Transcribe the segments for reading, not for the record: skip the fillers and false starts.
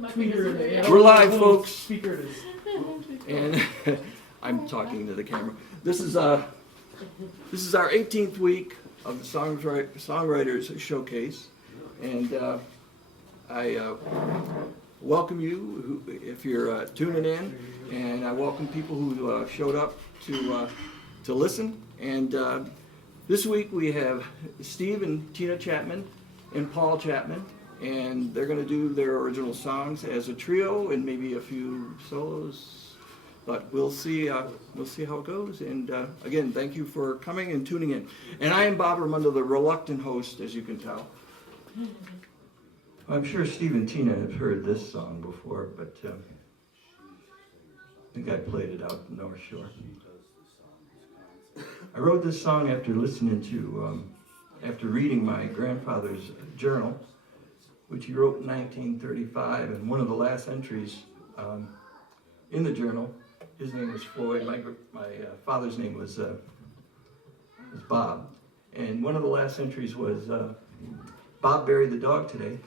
We're live, folks. And I'm talking to the camera. This is our 18th week of the Songwriters Showcase, and I welcome you if you're tuning in, and I welcome people who showed up to listen. And this week we have Steve and Tina Chapman and Paul Chapman, and they're going to do their original songs as a trio and maybe a few solos, but we'll see how it goes. And again, thank you for coming and tuning in. And I am Bob Ramundo, the reluctant host, as you can tell. I'm sure Steve and Tina have heard this song before, but I think I played it out in the North Shore. I wrote this song after listening to, after reading my grandfather's journal, which he wrote in 1935, and one of the last entries in the journal, his name was Floyd, my father's name was Bob, and one of the last entries was, Bob buried the dog today,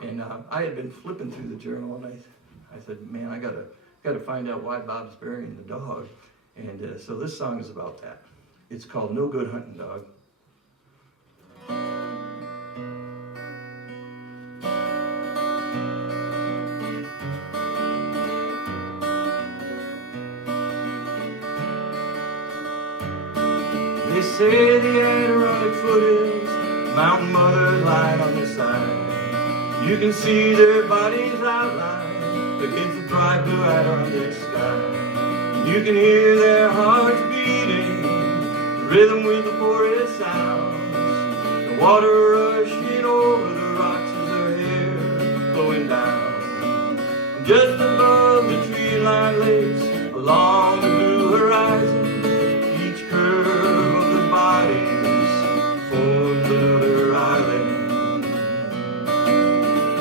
and I had been flipping through the journal, and I said, man, I gotta find out why Bob's burying the dog, and so this song is about that. It's called No Good Hunting Dog. They say the Adirondack foothills, mountain mothers lying on their side. You can see their bodies outlined against the bright blue Adirondack sky. You can hear their hearts beating, the rhythm with the forest sounds, the water rushing over the rocks as their hair flowing down. And just above the tree-lined lakes, along the blue horizon, each curve of the bodies forms another island.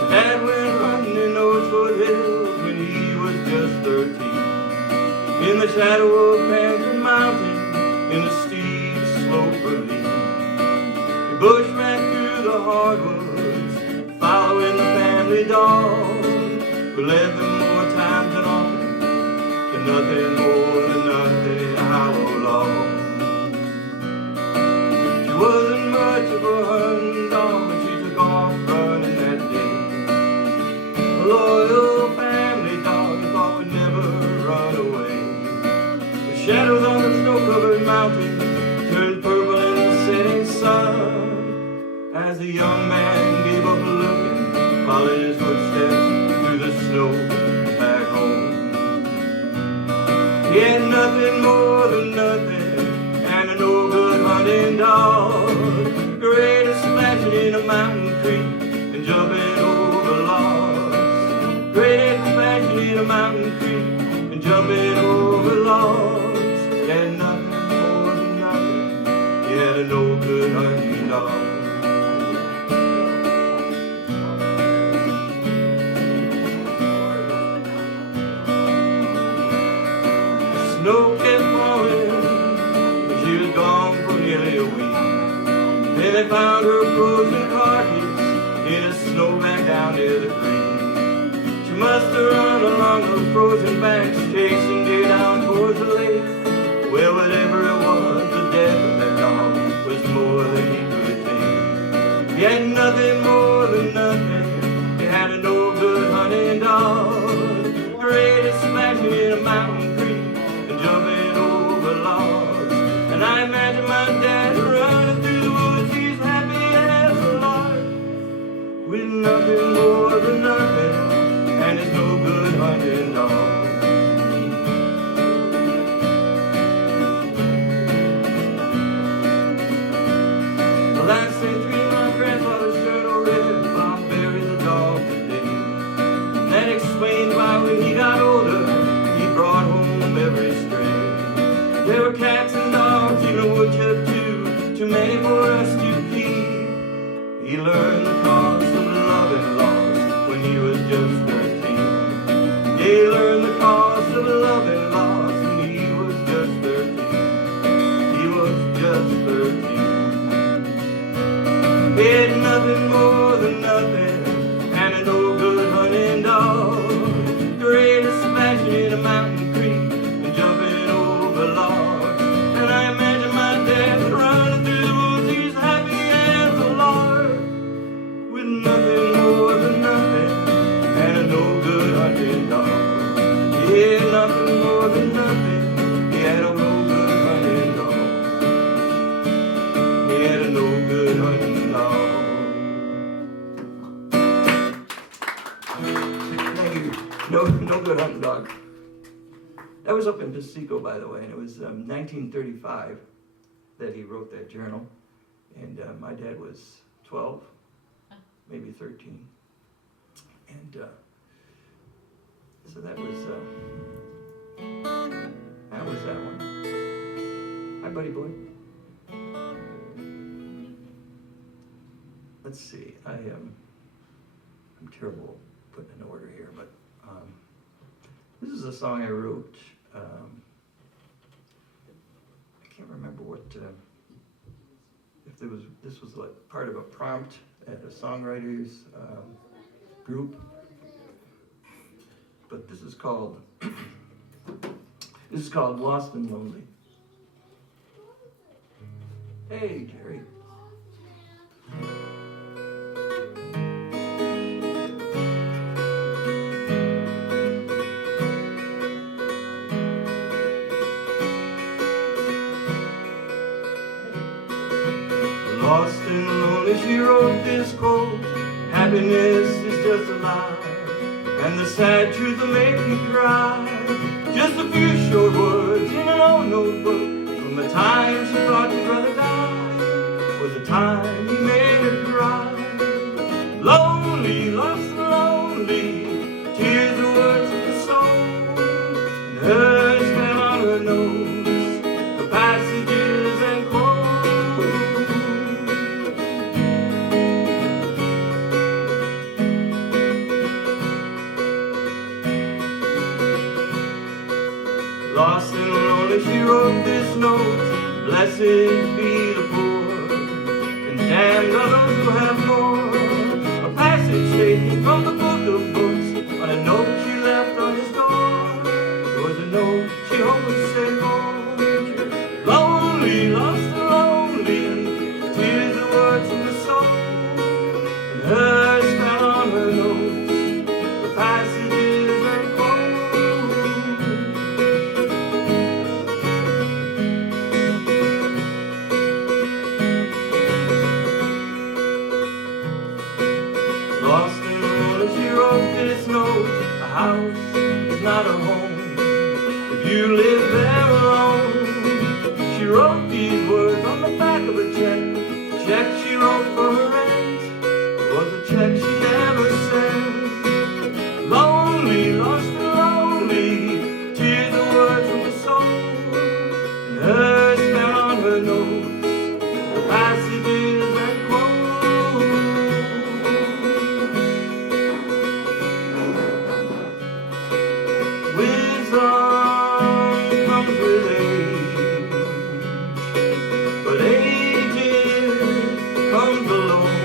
Dad went hunting in those foothills when he was just 13, in the shadow of Panther Mountain, in a steep slope ravine. He bushwhacked through the hardwoods, following the family dog, who led them more times than often to nothing more than nothing hollow log. She wasn't much of a hunting dog when she took off running that day. A loyal family dog who thought would never run away. The shadows on the snow-covered mountain turned purple in the setting sun, as the young man gave up looking, followed his footsteps through the snow back home. He had nothing more than nothing, and a no-good hunting dog, greatest splashing in a mountain creek and jumping over logs, greatest splashing in a mountain creek and jumping over logs. He had nothing more than nothing, he had a no-good hunting dog. Snow kept falling, and she was gone for nearly a week. Then they found her frozen carcass in a snowbank down near the creek. She must have run along the frozen banks, chasing deer down towards the lake. Well, whatever it was, the death of that dog was more than he could take. He had nothing more than nothing, he had a no-good hunting dog, greatest splashing in a mountain creek, jumping over logs. And I imagine my dad running through the woods, he's happy as a lark, with nothing more than nothing, and it's no good hunting dog. The last century my grandfather's journal read, Bob buried the dog today. That explains why when he got older, he brought home every stray. There were cats and dogs, even a woodchuck too many for us to keep. He learned the cost of love and loss when he was just 13. He learned the cost of love and loss when he was just 13. He was just 13. He had nothing more than nothing, and a no good hunting dog. No good hunting dog. That was up in Piseco, by the way, and it was 1935 that he wrote that journal. And my dad was 12, maybe 13. And so that was that one. Hi, buddy boy. Let's see. I'm terrible putting an order here, but this is a song I wrote. I can't remember what if this was like part of a prompt at a Songwriters group, but this is called Lost and Lonely. Hey, Jerry. Lost and lonely, she wrote this quote: happiness is just a lie, and the sad truth will make me cry. Just a few short words in an old notebook from the time she thought her brother died, was the time he made her cry. Lonely, lost and lonely, tears are words of the soul, and hers fell on her nose, the passages and quotes. Lost and lonely, she wrote this note: blessed be the poor, condemned are those who have more. A passage taken from the book of books, on a note she left on his door. It was a note she hoped would say more. Lonely, lost and lonely, tears are words from the soul, and hers fell on her notes, the passages and lost and lonely, she wrote this note: a house is not a home if you live there alone. She wrote these words on the back of a check she wrote for her rent. It was a check she never sent. Lonely, lost and lonely, tears are words from the soul, and hers fell on her notes, the passages and quotes. Wisdom comes with age, but age comes alone.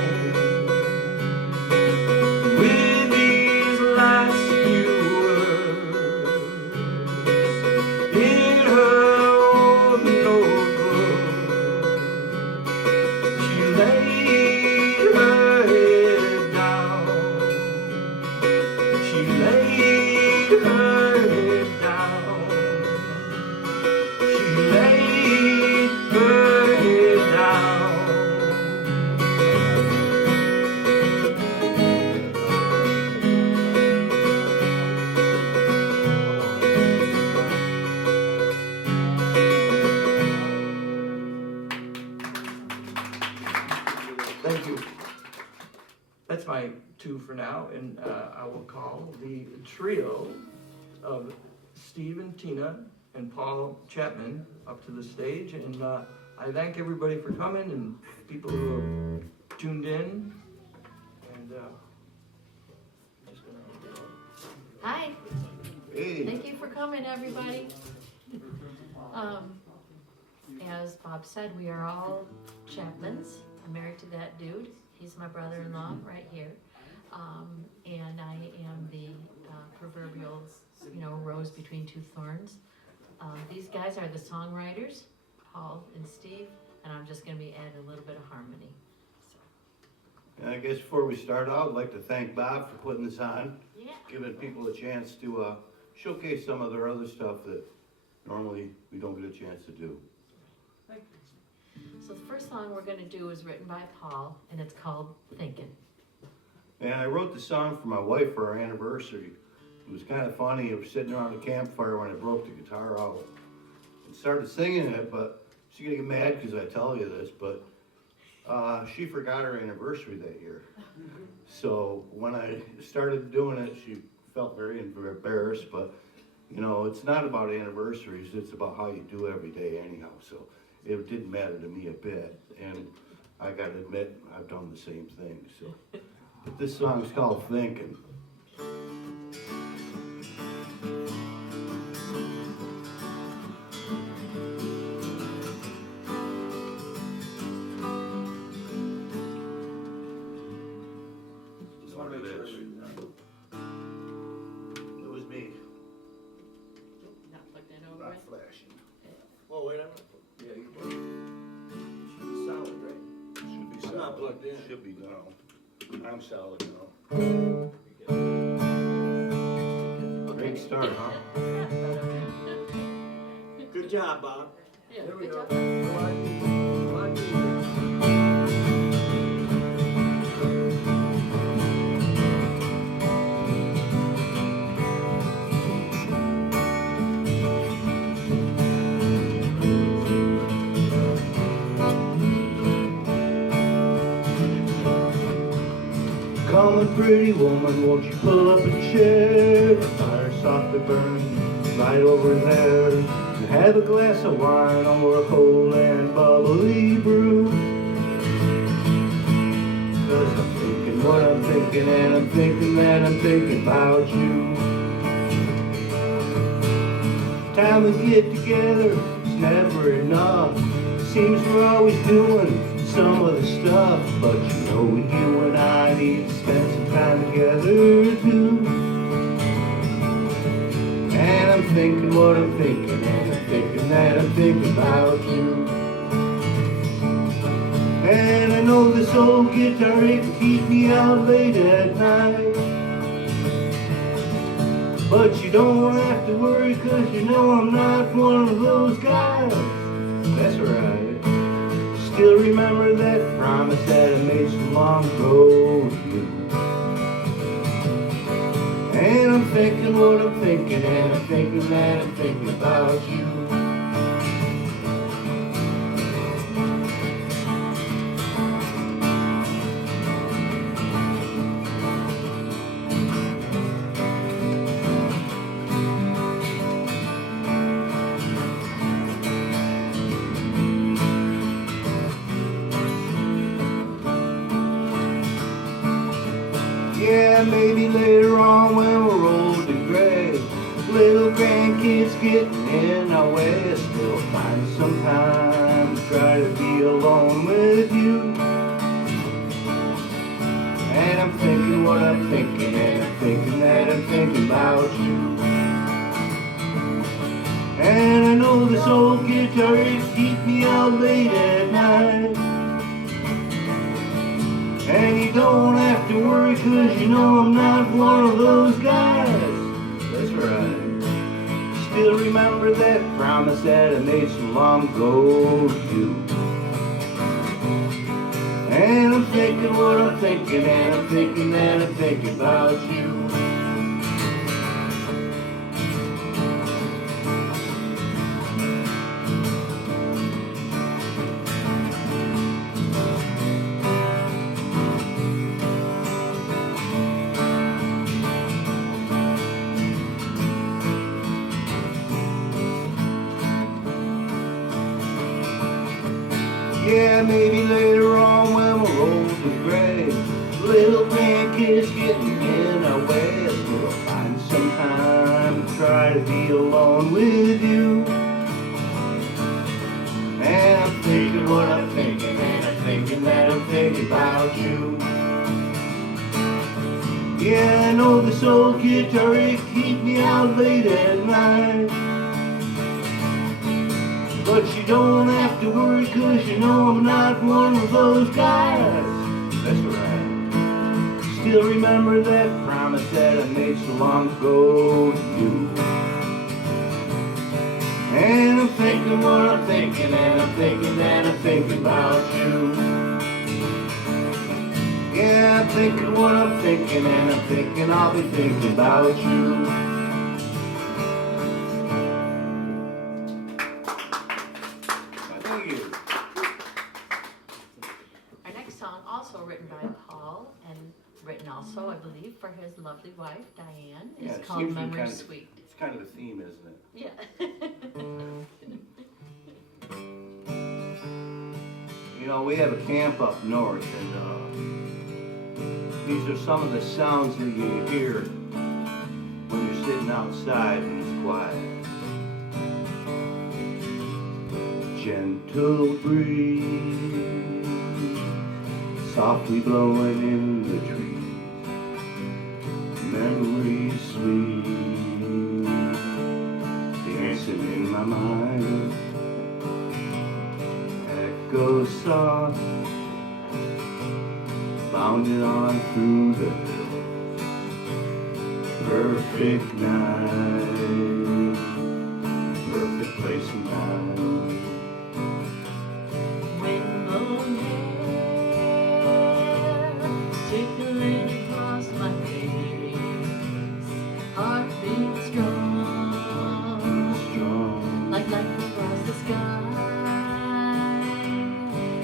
With these last few words in her old notebook, she laid her head down. She laid her head down. She laid her head down. Thank you. That's my two for now, and I will call the trio of Steve and Tina and Paul Chapman up to the stage. And I thank everybody for coming and people who have tuned in. And I'm just gonna. Hi, Hey. thank you for coming, everybody. As Bob said, we are all Chapmans. I'm married to that dude. He's my brother-in-law right here. And I am the proverbial, rose between two thorns. These guys are the Songwriters, Paul and Steve, and I'm just gonna be adding a little bit of harmony. So, And I guess before we start out, I'd like to thank Bob for putting this on, yeah. giving people a chance to showcase some of their other stuff that normally we don't get a chance to do. So the first song we're gonna do is written by Paul, and it's called Thinkin'. And I wrote the song for my wife for our anniversary it was kind of funny. I was sitting around the campfire when I broke the guitar out and started singing it, but she's gonna get mad because I tell you this, but she forgot her anniversary that year. So when I started doing it, she felt very embarrassed, but you know, it's not about anniversaries, it's about how you do every day anyhow. So it didn't matter to me a bit, and I gotta admit, I've done the same thing. So, but this song is called Thinking. Oh, wait, yeah, you should be solid, right? Should be solid. I'm not plugged in. Should be now. I'm solid now. Great start, huh? Good job, Bob. Yeah, There we good go. job. Come a pretty woman, won't you pull up a chair? The fire softly burning right over there. And have a glass of wine or a cold and bubbly brew. Cause I'm thinking what I'm thinking, and I'm thinking that I'm thinking about you. Time we get together, it's never enough. Seems we're always doing some of the stuff, but you know you and I need to spend some time together too. And I'm thinking what I'm thinking, and I'm thinking that I'm thinking about you. And I know this old guitar, it can keep me out late at night, but you don't have to worry, cause you know I'm not one of those guys. That's right. Still remember that promise that I made so long ago to you. And I'm thinking what I'm thinking, and I'm thinking that I'm thinking about you. Yeah, maybe later on when we're old and gray, little grandkids getting in our way, still find some time to try to be alone with you. And I'm thinking what I'm thinking, and I'm thinking that I'm thinking about you. And I know this old guitar is keep me out late at night, and you don't have to worry, cause you know I'm not one of those guys. That's right. Still remember that promise that I made so long ago to you. And I'm thinking what I'm thinking, and I'm thinking that I'm thinking about you. Yeah, maybe later on when we're old and gray, little grandkids getting in our way, still find some time to try to be alone with you. And I'm thinking what I'm thinking, and I'm thinking that I'm thinking about you. Yeah, I know this old guitar, it keep me out late at night, but you don't have to worry, cause you know I'm not one of those guys. That's right. Still remember that promise that I made so long ago to you. And I'm thinking what I'm thinking, and I'm thinking that I'm thinking about you. Yeah, I'm thinking what I'm thinking, and I'm thinking I'll be thinking about you. Thank you. Our next song, also written by Paul, and written also, I believe, for his lovely wife, Diane, Yeah, is it called seems to be Memory kind of- Sweet. It's kind of the theme, isn't it? Yeah. You know, we have a camp up north, and these are some of the sounds that you hear when you're sitting outside when it's quiet. Gentle breeze, softly blowing in the trees, memories sweet, dancing in my mind. Echo soft, bounding on through the hills. Perfect night, perfect place and time. Windblown hair tickling across my face, heartbeat strong, Strong, like lightning across the sky.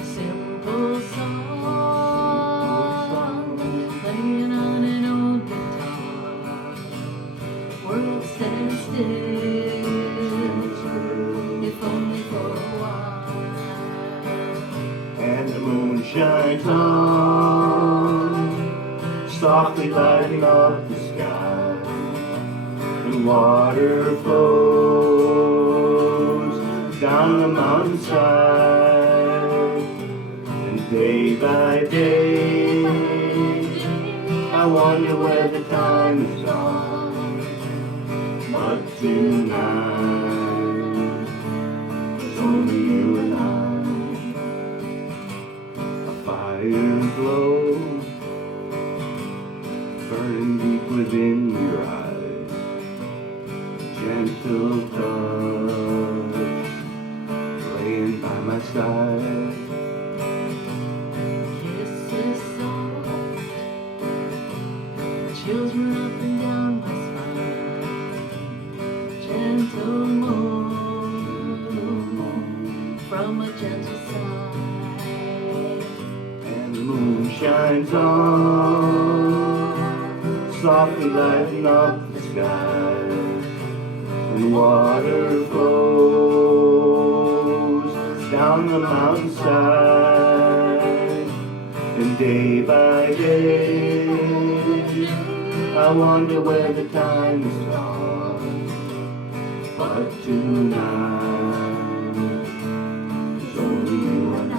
Simple song, playing on an old guitar. World stands still, if only for a while. and the moon shines on, softly lighting up the sky. And water flows down the mountainside. And day by day, I wonder where the time is gone. But tonight, it's only you and I. A fire glows, burning deep within your eyes. Gentle touch, laying by my side. Kisses soft, chills run up and down my spine. Gentle moan from a gentle side. And the moon shines on, softly lighting up the sky. And water flows down the mountainside. And day by day, I wonder where the time is gone. But tonight, it's only you and I.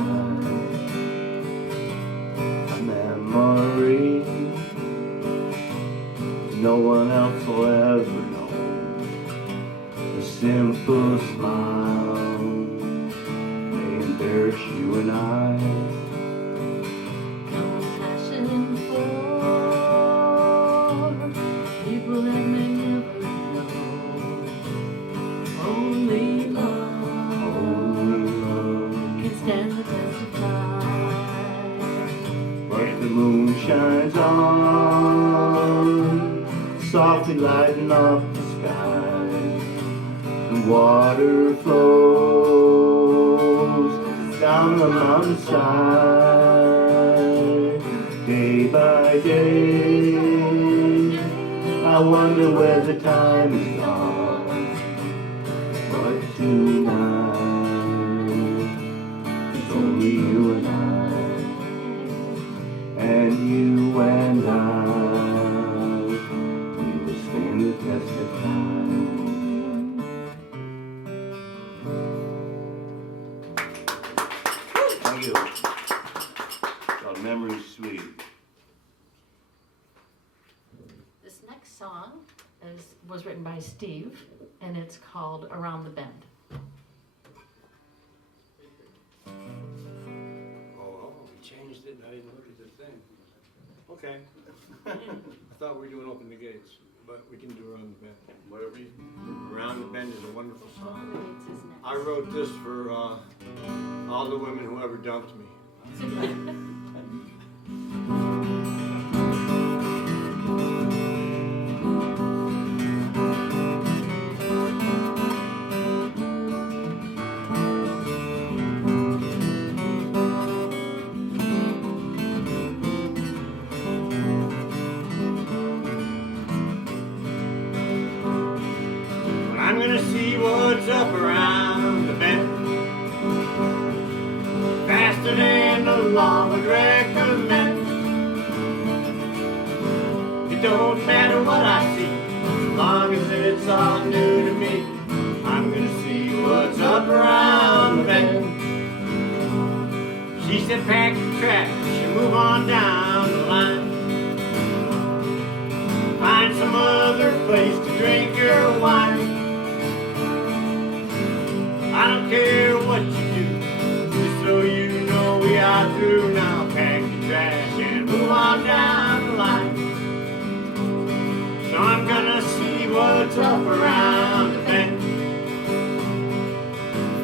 A memory no one else will ever know. A simple smile may embarrass you and I. Compassion for people that may never know. Only Only love love. can stand the test of time. But the moon shines on, softly lighting up the sky. And water flows down the mountainside. Day by day, I wonder where the time is gone. But tonight, it's only you and I. And you and I, we will stand the test of time. Thank you. Called Memory Sweet. This next song was written by Steve, and it's called Around the Bend. Oh, we changed it and I didn't look at the thing. Okay. I thought we were doing Open the Gates, but we can do Around the Bend. Whatever you. Around the Bend is a wonderful song. I wrote this for all the women who ever dumped me. I'm gonna see what's up around the bend. Faster than the law would recommend. It don't matter what I see, as long as it's all new to me. I'm gonna see what's up around the bend. She said pack your trash and move on down the line. Find some other place to drink your wine. I don't care what you do, just so you know we are through now. Pack your trash and move on down the line. So I'm gonna see what's up around the bend.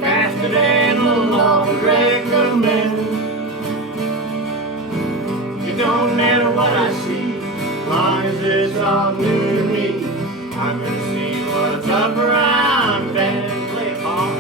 Faster than the law would recommend. It don't matter what I see, as long as it's all new to me. I'm gonna see what's up around the bend. Play it, Paul.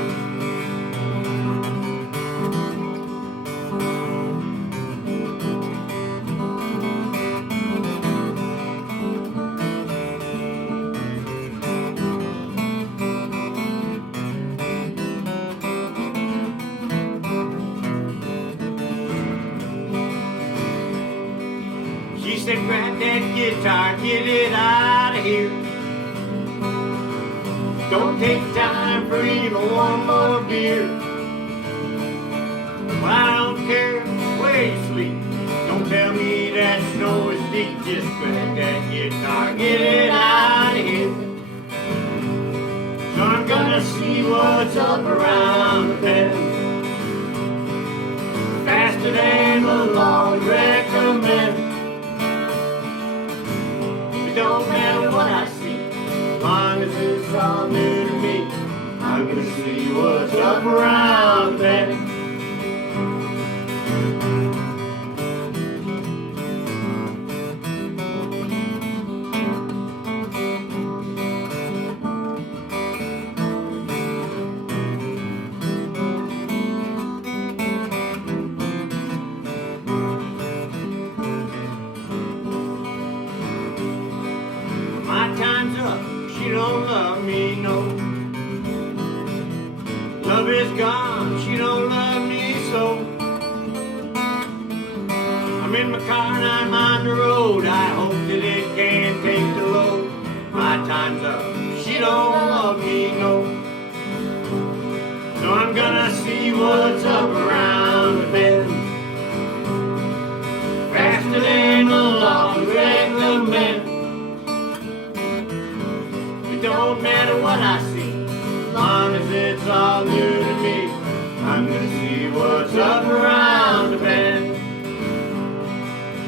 She said, grab that guitar, get it out of here. Don't take time for even one more beer. Well, I don't care where you sleep. Don't tell me that snow is deep. Just grab that guitar, get it out of here. So I'm gonna see what's up around the bend. Faster than the law would recommend. It don't matter what I see, as long as it's all new to me. I'm gonna see what's up around the bend. Time's up, she don't love me, no. Love is gone, she don't love me so. I'm in my car and I'm on the road. I hope that it can take the load. My time's up, she don't love me, no. So I'm gonna see what's up around the bend. Faster than the law would recommend. It don't matter what I see, as long as it's all new to me. I'm gonna see what's up around the bend.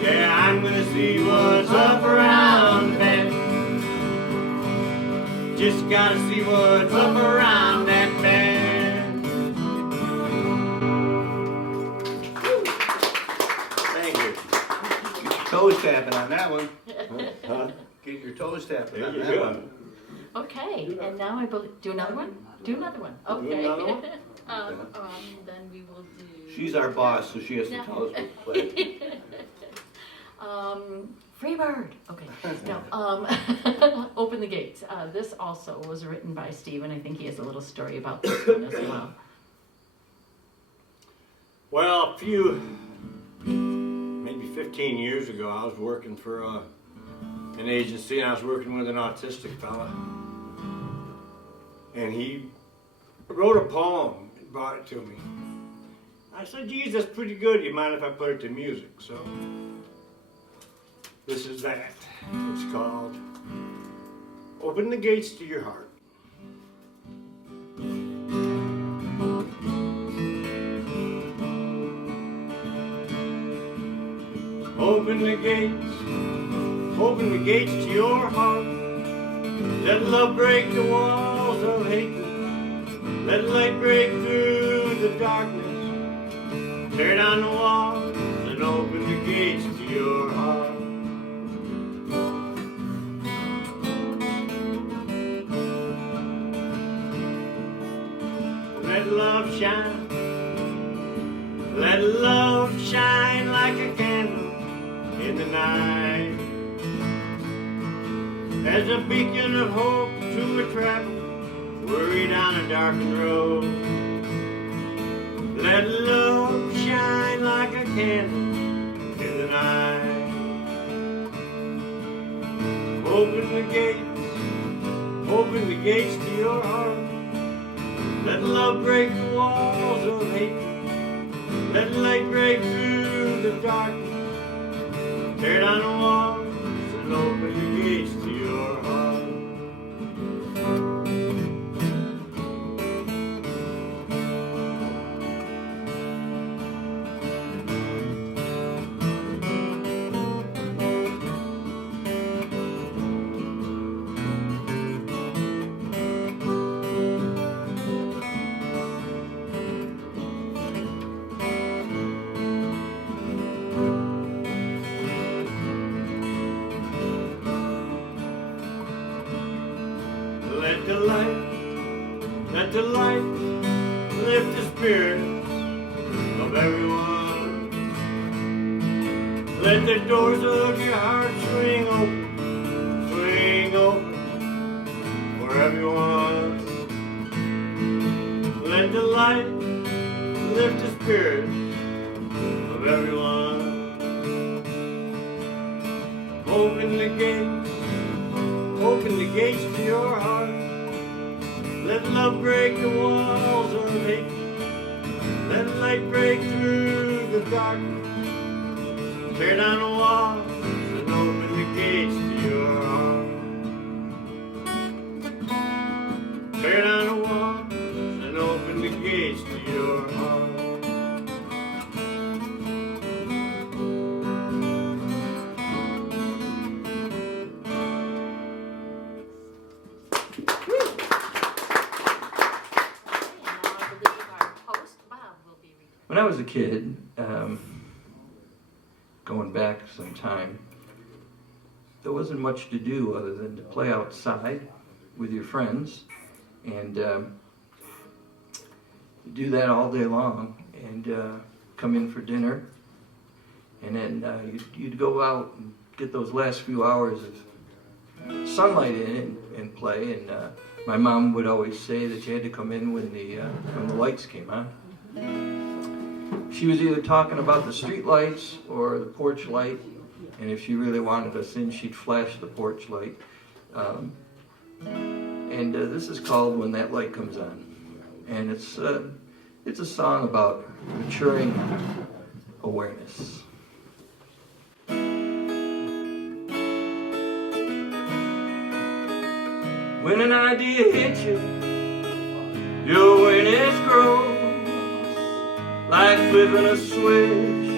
Yeah, I'm gonna see what's up around the bend. Just gotta see what's up around that bend. Thank you. Get your toes tapping on that one. Huh? Get your toes tapping There on you that go. one. Okay, and now I believe, do another one? Do another one, Do okay. another one? Then we will do. She's our boss, so she has to No. tell us what to play. Free bird, okay, no, Open the Gates. This also was written by Steve, and I think he has a little story about this one as well. Well, maybe 15 years ago, I was working for an agency, and I was working with an autistic fella. And he wrote a poem and brought it to me. I said, geez, that's pretty good. You mind if I put it to music? So this is that. It's called Open the Gates to Your Heart. Open the gates to your heart. Let love break the walls of hatred. Let light break through the darkness. Tear down the walls and open the gates to your heart. Let love shine. Let love shine like a candle in the night. As a beacon of hope to a traveler worry down a darkened road. Let love shine like a candle in the night. Open the gates to your heart. Let love break the walls of hate. Let light break through the darkness. Tear down the walls and open the gates to your heart. Let the light lift the spirit of everyone. Let the doors of your heart swing open for everyone. Let the light lift the spirit of everyone. Open the gates to your heart. Let love break the walls of hate. Let light break through the darkness. Tear down the walls and open the gates to your heart. Tear down the walls and open the gates to your heart. When I was a kid, going back some time, there wasn't much to do other than to play outside with your friends and do that all day long and come in for dinner. And then you'd go out and get those last few hours of sunlight in and play. And my mom would always say that you had to come in when the lights came on. She was either talking about the street lights or the porch light, and if she really wanted us in, she'd flash the porch light. And this is called When That Light Comes On. And it's a song about maturing awareness. When an idea hits you, your awareness grows. Like flipping a switch,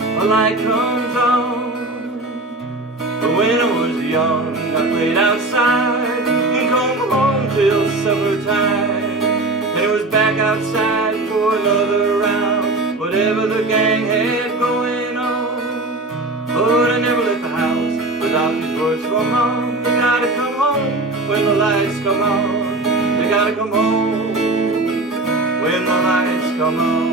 a light comes on. But when I was young, I played outside and come home till supper time. And it was back outside for another round, whatever the gang had going on. But I never left the house without these words from Mom. They gotta come home when the lights come on. They gotta come home when the lights come on.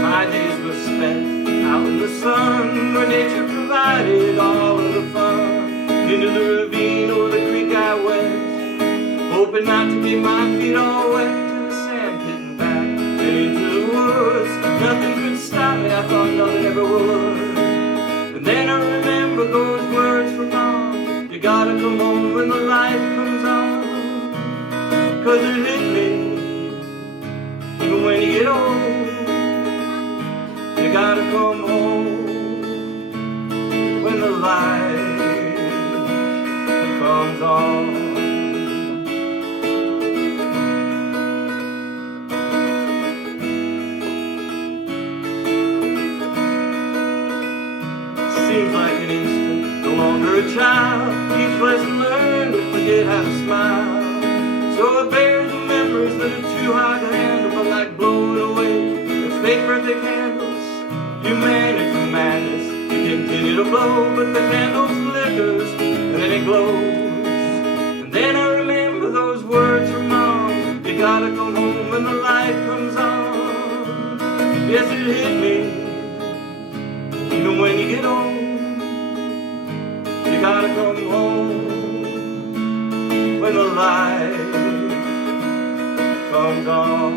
My days were spent out in the sun, where nature provided all of the fun. Into the ravine or the creek I went, hoping not to get my feet all wet. To the sand pit and back, and into the woods. Nothing could stop me, I thought nothing ever would. And then I remember those words from Mom. You gotta come home when the light comes on. 'Cause it hit me, even when you get old, you gotta come home when the light comes on. Seems like an instant, no longer a child. Each lesson learned to forget how to smile. So it bears the memories that are too hard to handle, but like blowing away the fake birthday candles. Humanity madness, you continue to blow, but the candle flickers and then it glows. And then I remember those words from Mom. You gotta come home when the light comes on. Yes, it hit me, even when you get old. You gotta come light comes on.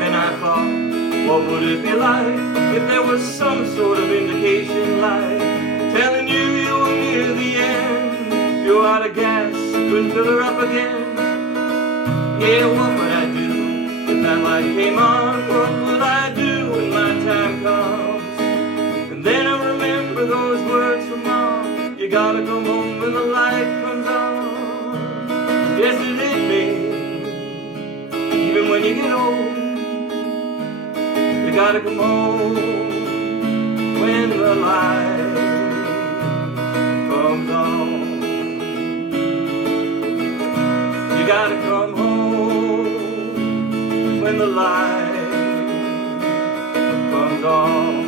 And I thought, what would it be like if there was some sort of indication light telling you you were near the end? You're out of gas, couldn't fill her up again. Yeah, what would I do if that light came on? What will I do when my time comes? And then I remember those words from Mom, you gotta come home when the light comes on. Yes, it hit me, even when you get old, you gotta come home when the light comes on. You gotta come home when the light comes on.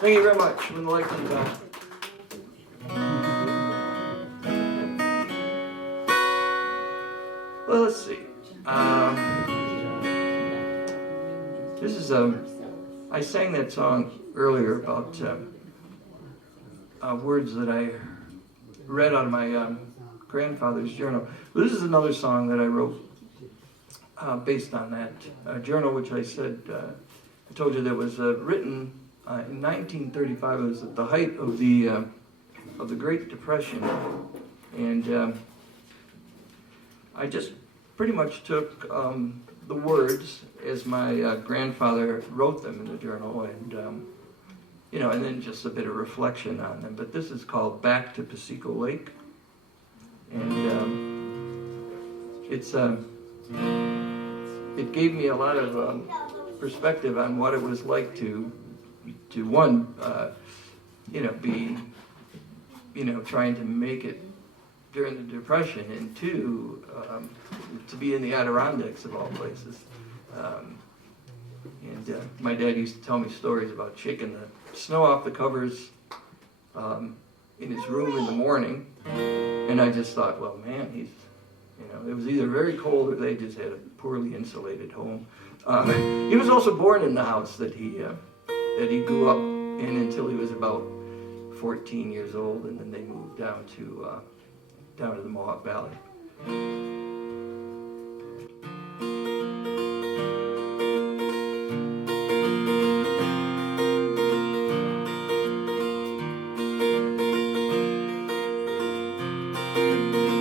Thank you very much. When the light comes on. Well, let's see. This is I sang that song earlier about words that I read out of my grandfather's journal. This is another song that I wrote based on that journal, which I said I told you that was written in 1935. It was at the height of the Great Depression, and I just pretty much took the words as my grandfather wrote them in the journal, and you know, and then just a bit of reflection on them. But this is called "Back to Piseco Lake," and it gave me a lot of perspective on what it was like to one, you know, be, you know, trying to make it during the Depression, and two, to be in the Adirondacks of all places. And my dad used to tell me stories about shaking the snow off the covers in his room in the morning, and I just thought, well, man, he's, you know, it was either very cold or they just had a poorly insulated home. He was also born in the house that he grew up in until he was about 14 years old, and then they moved down to the Mohawk Valley.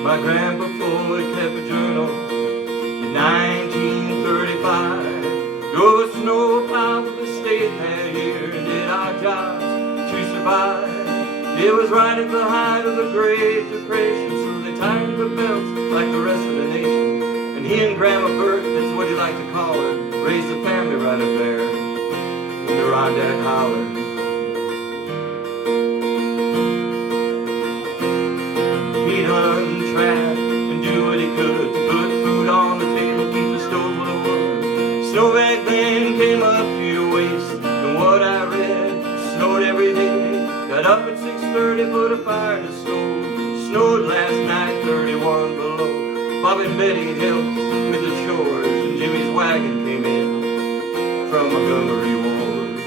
My grandpa Floyd kept a journal in 1935. Drove a snowplow for the state that year and did our jobs to survive. It was right at the height of the Great Depression, so they tightened the belts like the rest of the nation. And he and Grandma Bert, that's what he liked to call her, raised a family right up there in the Rondak Holler. He'd untrap and do what he could to put food on the table, keep the stove full of wood. Snow back then came up to your waist, and what I read snowed every day. Got up at 6:30, put a fire in the stove. Snowed last night, 31 below. Bob and Betty helped with the chores, and Jimmy's wagon came in from Montgomery Ward.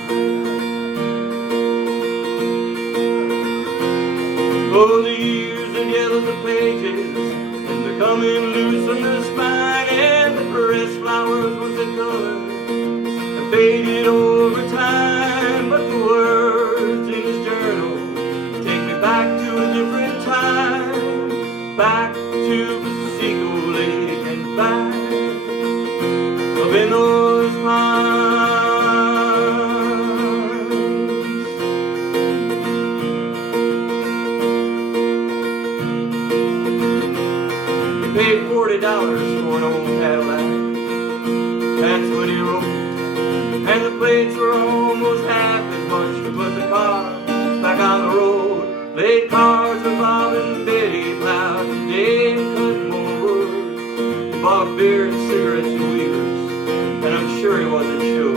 Oh, the years that yellow the pages, and they're coming loose on the spine, and the pressed flowers with the color have faded over time, but the words in his journal take me back to a different time, back to Piseco Lake and back up in those pines. He paid $40 for an old Cadillac, that's what he wrote. And the plates were almost half as much to put the car back on the road. Laid cars with Bob and Betty plowed today and cut more wood. He bought beer and cigarettes and weavers, and I'm sure he wasn't sure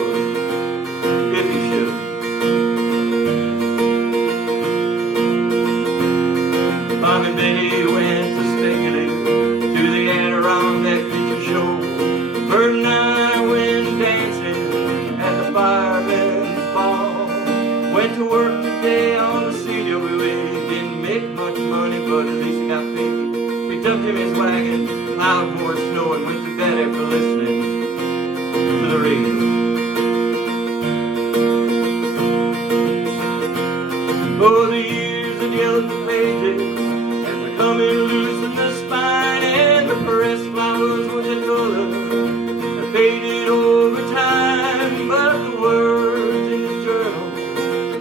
if he should. Bob and Betty went to stay Went to work today on the CWA. Didn't make much money, but at least I got paid. Picked up Jimmy's wagon, plowed more snow, and went to bed after listening to the radio. Oh, the years that yellowed the pages, and we're coming loose in the spine, and the pressed flowers with the color that faded over time. But the words in this journal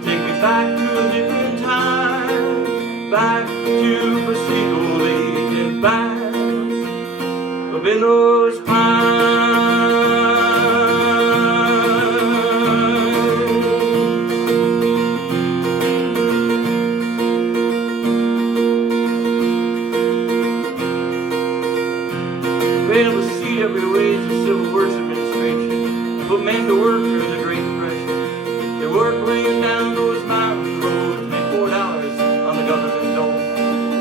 take me back to a different time, back to Paseo Lake and back up in those pines. Well, the CWA is the Civil Works Administration. Put men to work through the Great Depression. They worked laying down those mountain roads, made $4 on the government dole.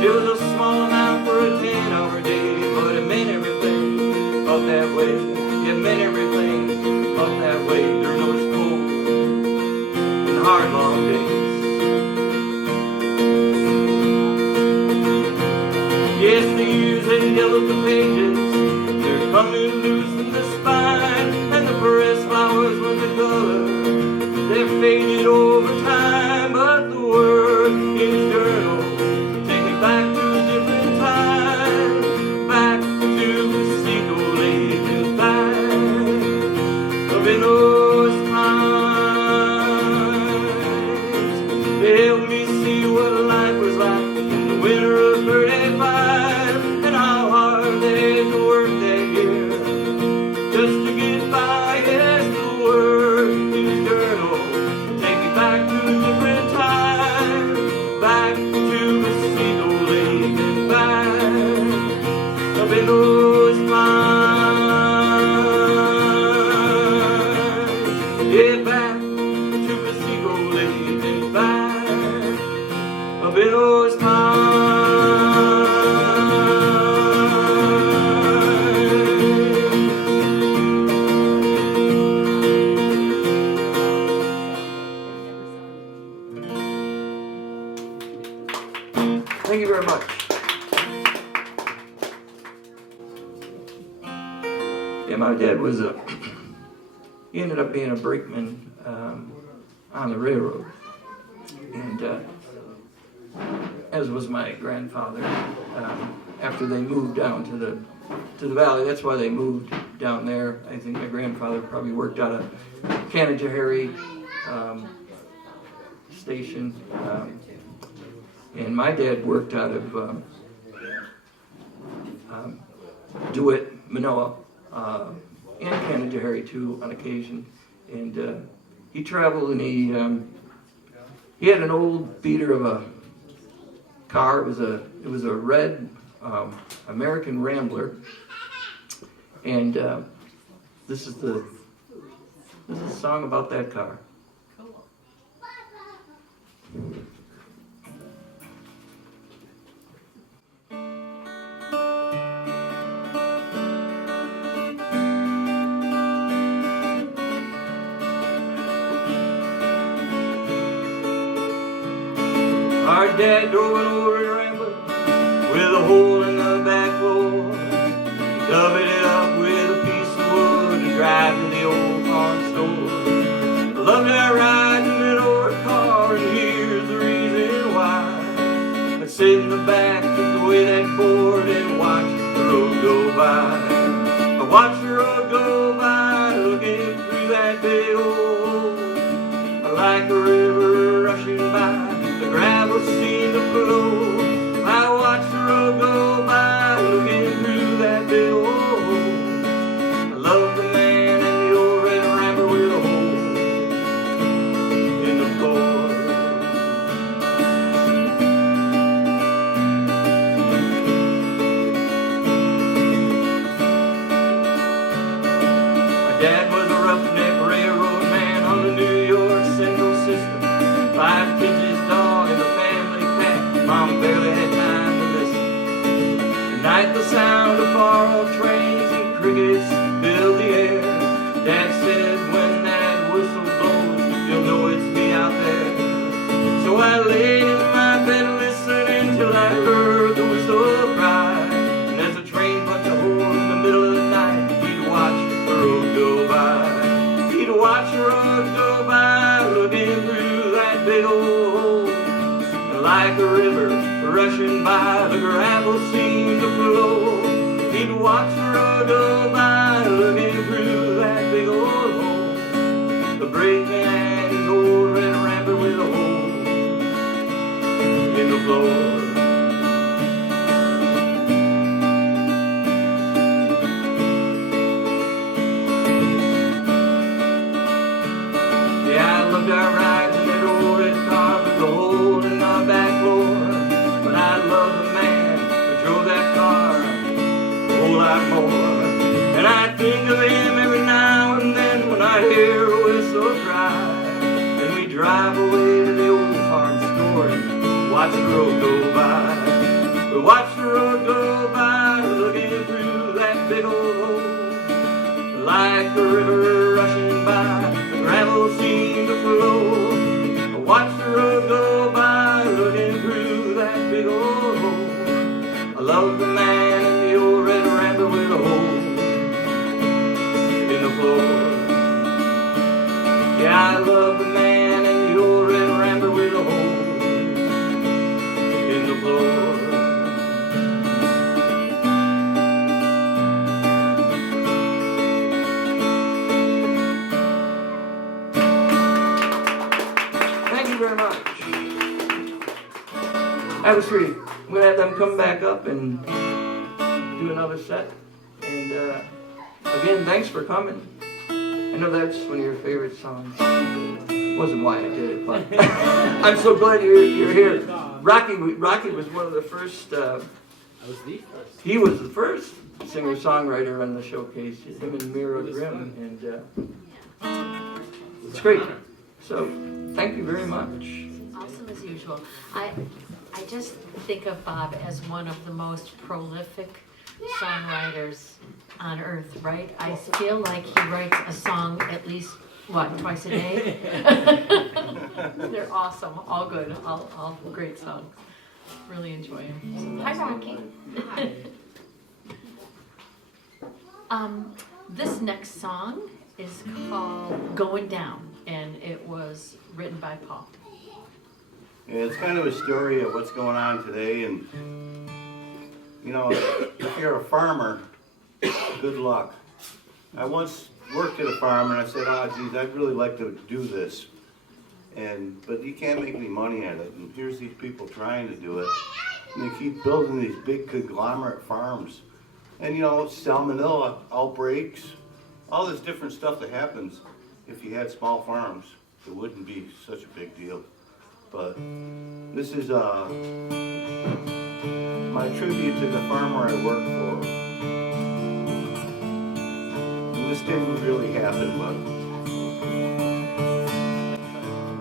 It was a small amount for a 10-hour day, but it meant everything up that way. It meant everything up that way during those cold and hard long days. Yes, the years had yellowed the pages, they're coming loose in the spine, and the pressed flowers with the color, they're faded over time. But the word in his journal take me back to a different time, back to Paseo Lake and back up in those pines. They helped me see what life was like in the winter of 35, and how hard they had to work that year just to get by. Yes, the word in his journal take me back to a different time, back to Paseo Lake and back up in those pines. Yeah, back to Paseo Lake and back up in those pines. Thank you very much. Yeah, my dad was he ended up being a brakeman on the railroad, and as was my grandfather. After they moved down to the valley, that's why they moved down there. I think my grandfather probably worked out of Canajahary station. And my dad worked out of DeWitt, Manoa, and Canajahary too on occasion. And he traveled, and he had an old beater of a car. It was a red American Rambler. And this is a song about that car. Our dad drove an old Rambler with a hole in the back floor. He covered it up with a piece of wood to drive to the old farm store. I loved that ride in that old car, and here's the reason why. I'd sit in the back, took away that Ford, and watch the road go by. I watched the road go by, looking through that big old hole. I like a river rushing by, the gravel seemed to flow. I watched the road go by, looking through that big old hole. I love the man in the old red Rambler with a hole in the floor. My dad was a roughneck railroad man on the New York Central System. 5 pitches dog and a family cat. Mom barely had time to listen. At night the sound of far-off trains and crickets filled the air. Dad said when that whistle blows, you'll know it's me out there. like a river rushing by, the gravel seemed to flow. He'd watch the road go by, looking through that big old hole. The brakeman and his old red ramper with a hole in the floor. Loved our rides in that old red car with the hole in our back floor. But I loved the man who drove that car a whole lot more. And I think of him every now and then when I hear a whistle cry. And we drive away to the old farm store and watch the road go by. We watch the road go by, looking through that big old hole. Like a river rushing by, the gravel seemed to flow. I watch the road go by, looking through that big old hole. I love the man in the old red ramper with a hole in the floor. Yeah, I love the man in the old red ramper with a hole in the floor. Very much. That was sweet. I'm gonna have them come back up and do another set. And again, thanks for coming. I know that's one of your favorite songs. Wasn't why I did it, but I'm so glad you're here. Rocky was one of the first. He was the first singer-songwriter on the showcase. Him and Mira Grimm, and it's great. So. Thank you very much. Awesome as usual. I just think of Bob as one of the most prolific songwriters on earth, right? I feel like he writes a song at least, twice a day? They're awesome, all good, all great songs. Really enjoy them. So, hi, Rocky. This next song is called Going Down, and it was written by Paul. Yeah, it's kind of a story of what's going on today, and you know, if you're a farmer, good luck. I once worked at a farm and I said, oh geez, I'd really like to do this, but you can't make any money at it, and here's these people trying to do it, and they keep building these big conglomerate farms, and you know, salmonella outbreaks, all this different stuff that happens. If you had small farms, it wouldn't be such a big deal. But this is my tribute to the farmer I worked for. And this didn't really happen, but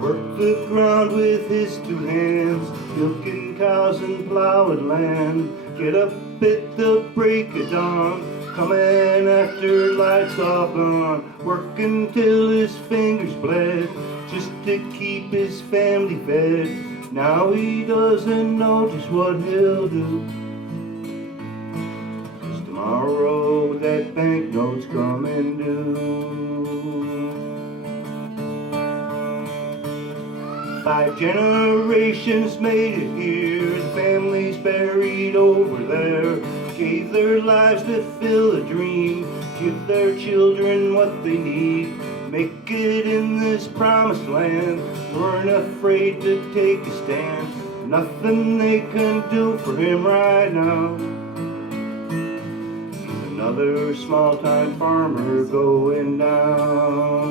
worked the ground with his two hands, milking cows and plowing land. Get up at the break of dawn, coming after lights all gone, working till his fingers bled, just to keep his family fed. Now he doesn't know just what he'll do, 'cause tomorrow that banknote's coming due. 5 generations made it here, the family's buried over there. Gave their lives to fill a dream, give their children what they need, make it in this promised land. Weren't afraid to take a stand, nothing they can do for him right now. Another small-time farmer going down.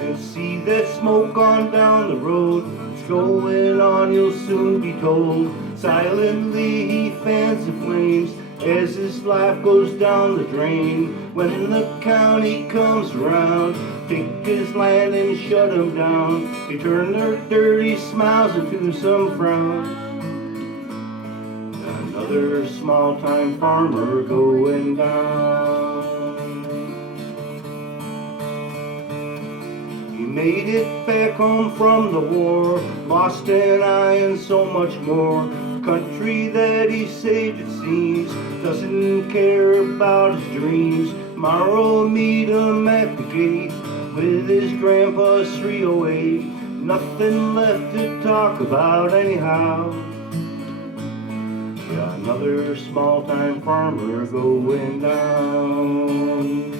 And see that smoke on down the road, it's going on, you'll soon be told. Silently he fans the flames as his life goes down the drain. When the county comes around, take his land and shut him down. They turn their dirty smiles into some frowns. Another small-time farmer going down. He made it back home from the war, lost an eye and so much more. Country that he saved, it seems, doesn't care about his dreams. Tomorrow meet him at the gate with his grandpa's 308. nothing left to talk about anyhow. Yeah, another small-time farmer going down.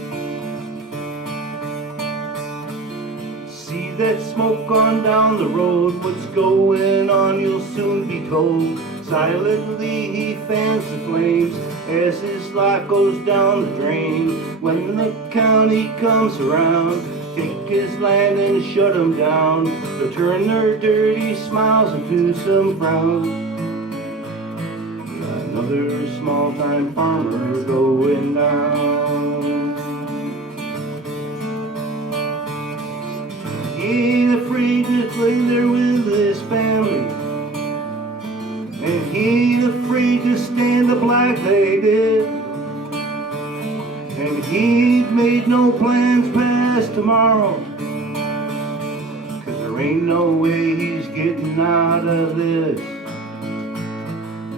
See that smoke on down the road, what's going on you'll soon be told. Silently he fans the flames as his life goes down the drain. When the county comes around, take his land and shut him down. They'll turn their dirty smiles into some frowns. Another small-time farmer going down. He ain't afraid to play there with his family, and he ain't afraid to stand up like they did. And he ain't made no plans past tomorrow, 'cause there ain't no way he's getting out of this.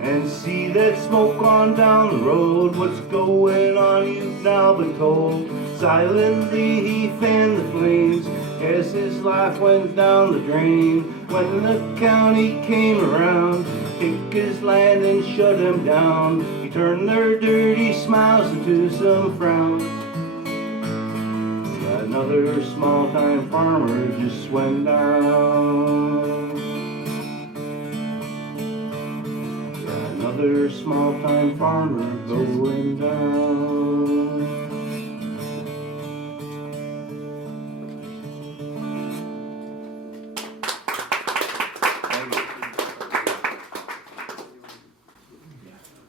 And see that smoke on down the road, what's going on you've now been told. Silently he fanned the flames as his life went down the drain. When the county came around, take his land and shut him down. He turned their dirty smiles into some frowns. Another small-time farmer just went down. Another small-time farmer going down.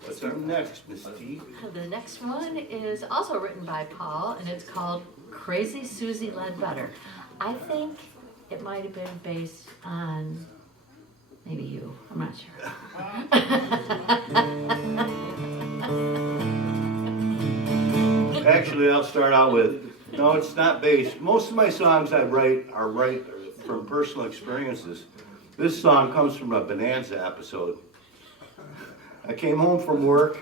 What's our next, Miss T? The next one is also written by Paul, and it's called Crazy Susie Ledbetter. I think it might have been based on maybe you. I'm not sure. Actually, I'll start out with, no, it's not based. Most of my songs I write are from personal experiences. This song comes from a Bonanza episode. I came home from work,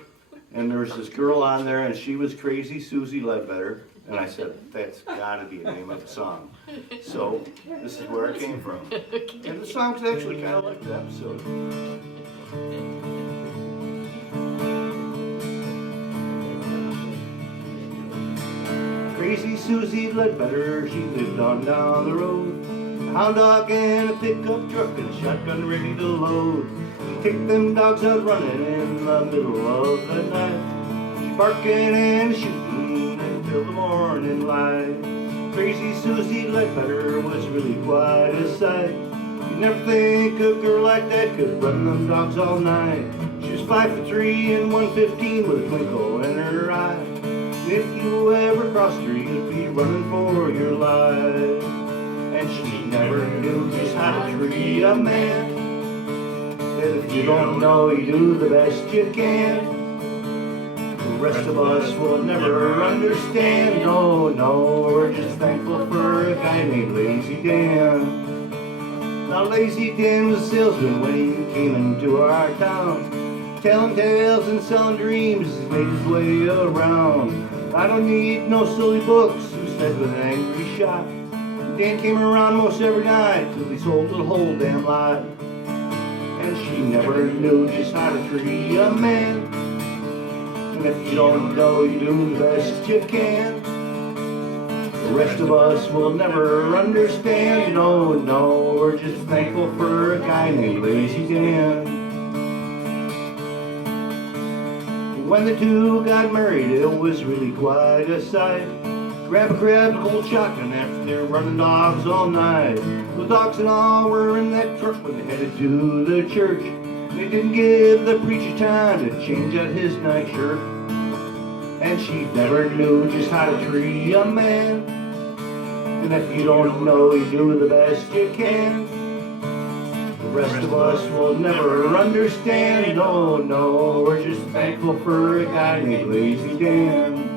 and there was this girl on there, and she was Crazy Susie Ledbetter. And I said, that's gotta be the name of the song. So, this is where it came from. And the song's actually kind of like the episode. Crazy Susie Ledbetter, she lived on down the road. A hound dog and a pickup truck and a shotgun ready to load. She'd take them dogs out running in the middle of the night. She's barking and shooting till the morning light. Crazy Susie Ledbetter was really quite a sight. You'd never think a girl like that could run them dogs all night. She was 5'3" and 115 with a twinkle in her eye. And if you ever crossed her, you'd be running for your life. And she never knew just how to treat a man. And if you don't know, you do the best you can. The rest of us will never understand. No, no, we're just thankful for a guy named Lazy Dan. Now Lazy Dan was a salesman when he came into our town, telling tales and selling dreams as he made his way around. I don't need no silly books, who said with an angry shot. Dan came around most every night till he sold the whole damn lot. And she never knew just how to treat a man. And if you don't know, you do the best you can. The rest of us will never understand. No, no, we're just thankful for a guy named Lazy Dan. When the two got married, it was really quite a sight. Grandpa grabbed a cold shotgun after they were running dogs all night. The dogs and all were in that truck when they headed to the church. They didn't give the preacher time to change out his nightshirt. And she never knew just how to treat a man. And if you don't know, you do the best you can. The rest of us will never understand. No, no, we're just thankful for a guy named Lazy Dan.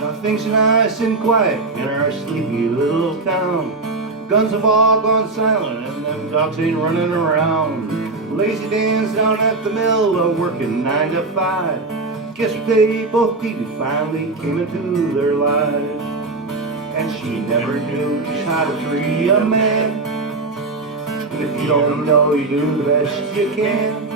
Now things are nice and quiet in our sleepy little town. Guns have all gone silent and them dogs ain't running around. Lazy Dan's down at the mill working 9 to 5. Guess what they both needed finally came into their lives. and she never knew just how to free a man. And if you don't know, you do the best you can.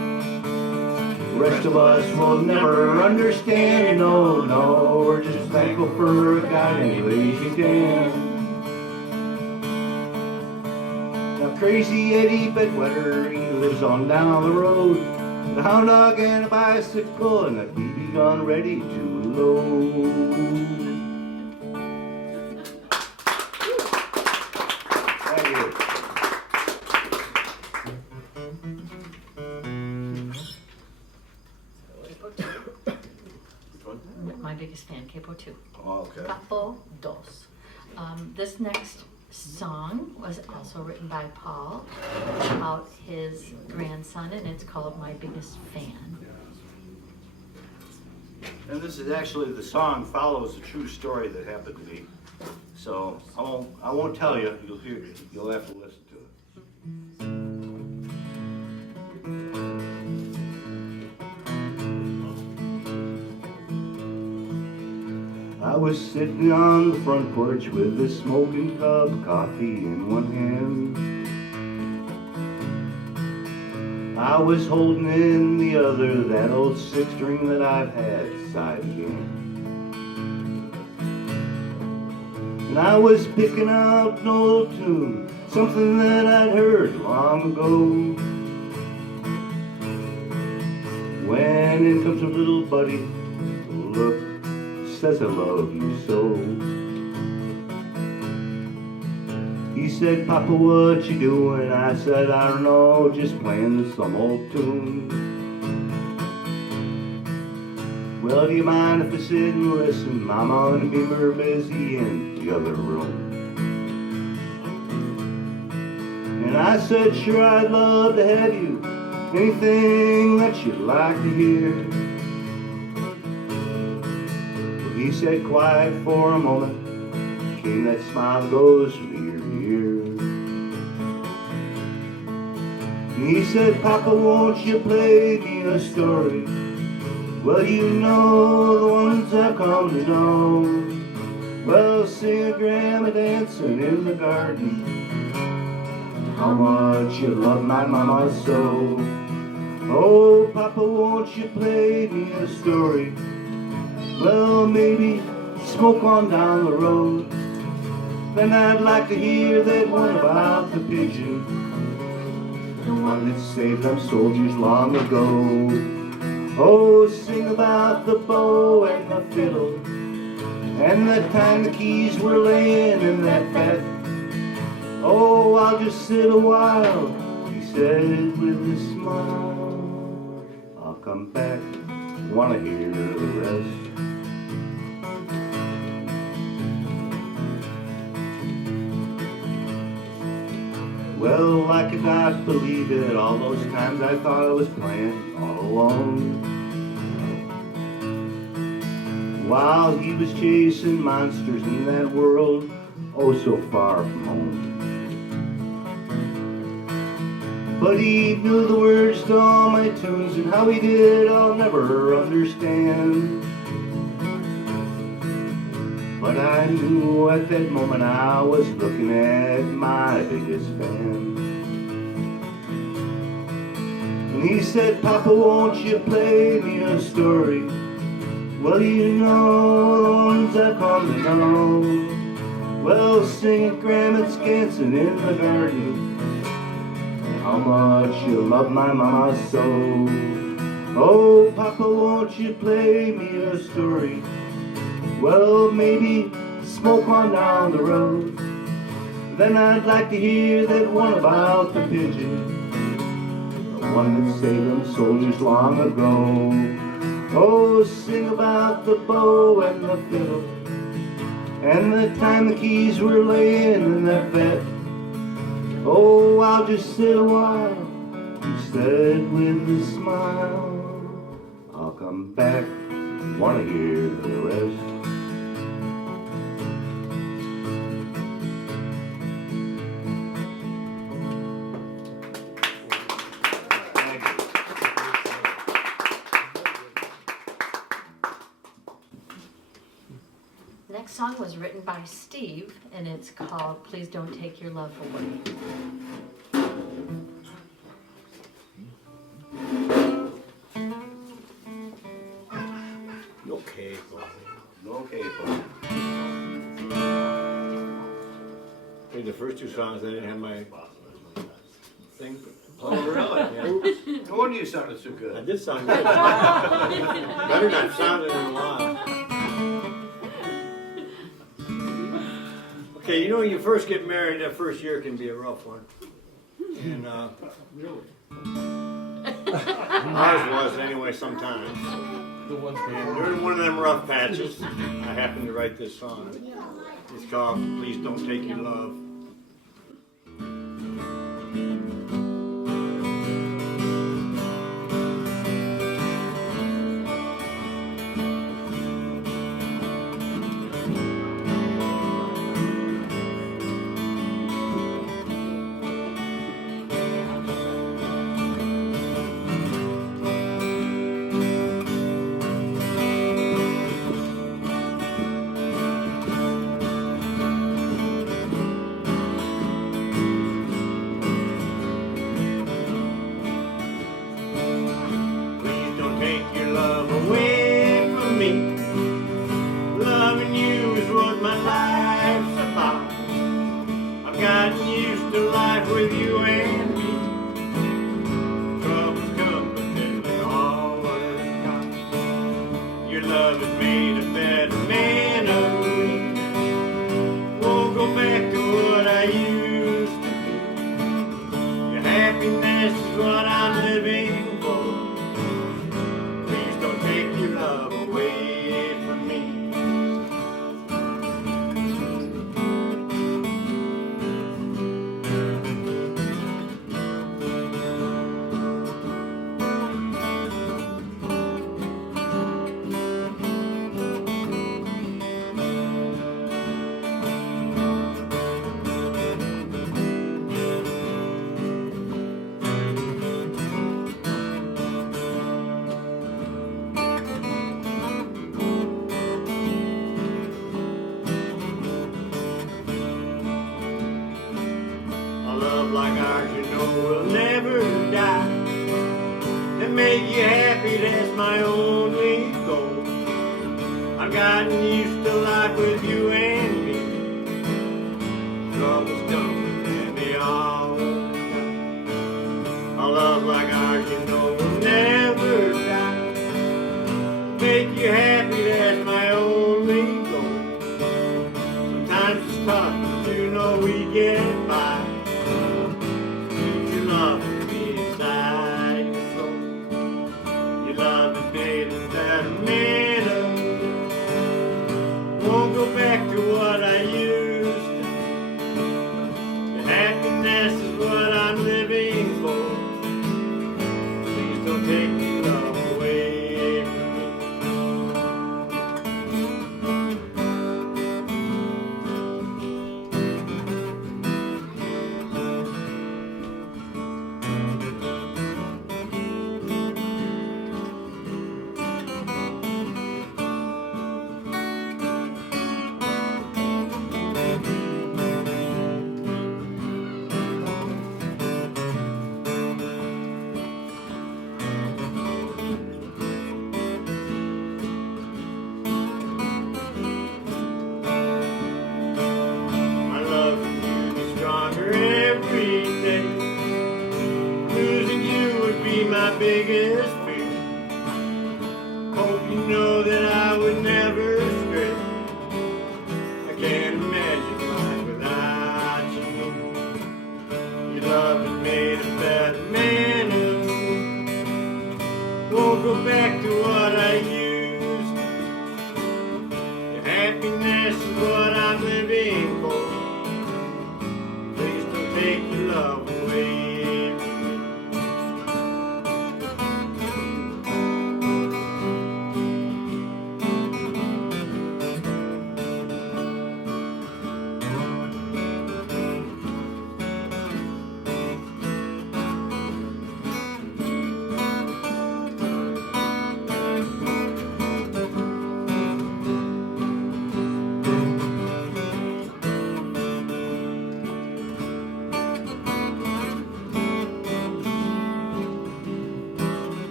The rest of us will never understand. No, no, we're just thankful for a guy any ways he can. Now crazy Eddie Bedwetter, he lives on down the road. A hound dog and a bicycle and a BB gun ready to load. Thank you. My biggest fan, Capo 2. Oh, okay. Capo Dos. This next song was also written by Paul about his grandson, and it's called My Biggest Fan. And this is actually, the song follows a true story that happened to me. So I won't tell you, you'll hear it. You'll have to listen to it. I was sitting on the front porch with a smoking cup of coffee in one hand. I was holding in the other that old six string that I've had side again. And I was picking out an old tune, something that I'd heard long ago. When in comes a little buddy, look, says I love you so. He said, Papa, what you doing? I said, I don't know, just playing some old tune. Well, do you mind if I sit and listen? Mama and me were busy in the other room. And I said, sure, I'd love to have you, anything that you'd like to hear. He said, quiet for a moment, came that smile that goes from ear to ear. And he said, Papa, won't you play me a story? Well, you know the ones I've come to know. Well, sing a grandma dancing in the garden, how much you love my mama so. Oh, Papa, won't you play me a story? Well, maybe smoke on down the road. Then I'd like to hear that one about the pigeon, the one that saved them soldiers long ago. Oh, sing about the bow and the fiddle, and the time the keys were laying in that bed. Oh, I'll just sit a while, he said with a smile. I'll come back, wanna hear the rest. Well, I could not believe it, all those times I thought I was playing all alone, while he was chasing monsters in that world, oh so far from home. But he knew the words to all my tunes, and how he did I'll never understand. But I knew at that moment I was looking at my biggest fan. And he said, Papa, won't you play me a story? Well, you know the ones I've come to know. Well, sing it, Grandma's dancing in the garden, how much you love my mama so. Oh, Papa, won't you play me a story? Well, maybe smoke on down the road. Then I'd like to hear that one about the pigeon, the one that saved them soldiers long ago. Oh, sing about the bow and the fiddle, and the time the keys were laying in that bed. Oh, I'll just sit a while, he said with a smile. I'll come back, wanna hear the rest. Next song song was written by Steve, and it's called Please Don't Take Your Love Away. Okay, Okay, but Hey, the first two songs, I didn't have my thing. oh really? No wonder you sounded so I good. did sound good. Better not sounded in a while. Okay, you know when you first get married, that first year can be a rough one. And ours was anyway sometimes. And during one of them rough patches, I happened to write this song. It's called Please Don't Take Your Love.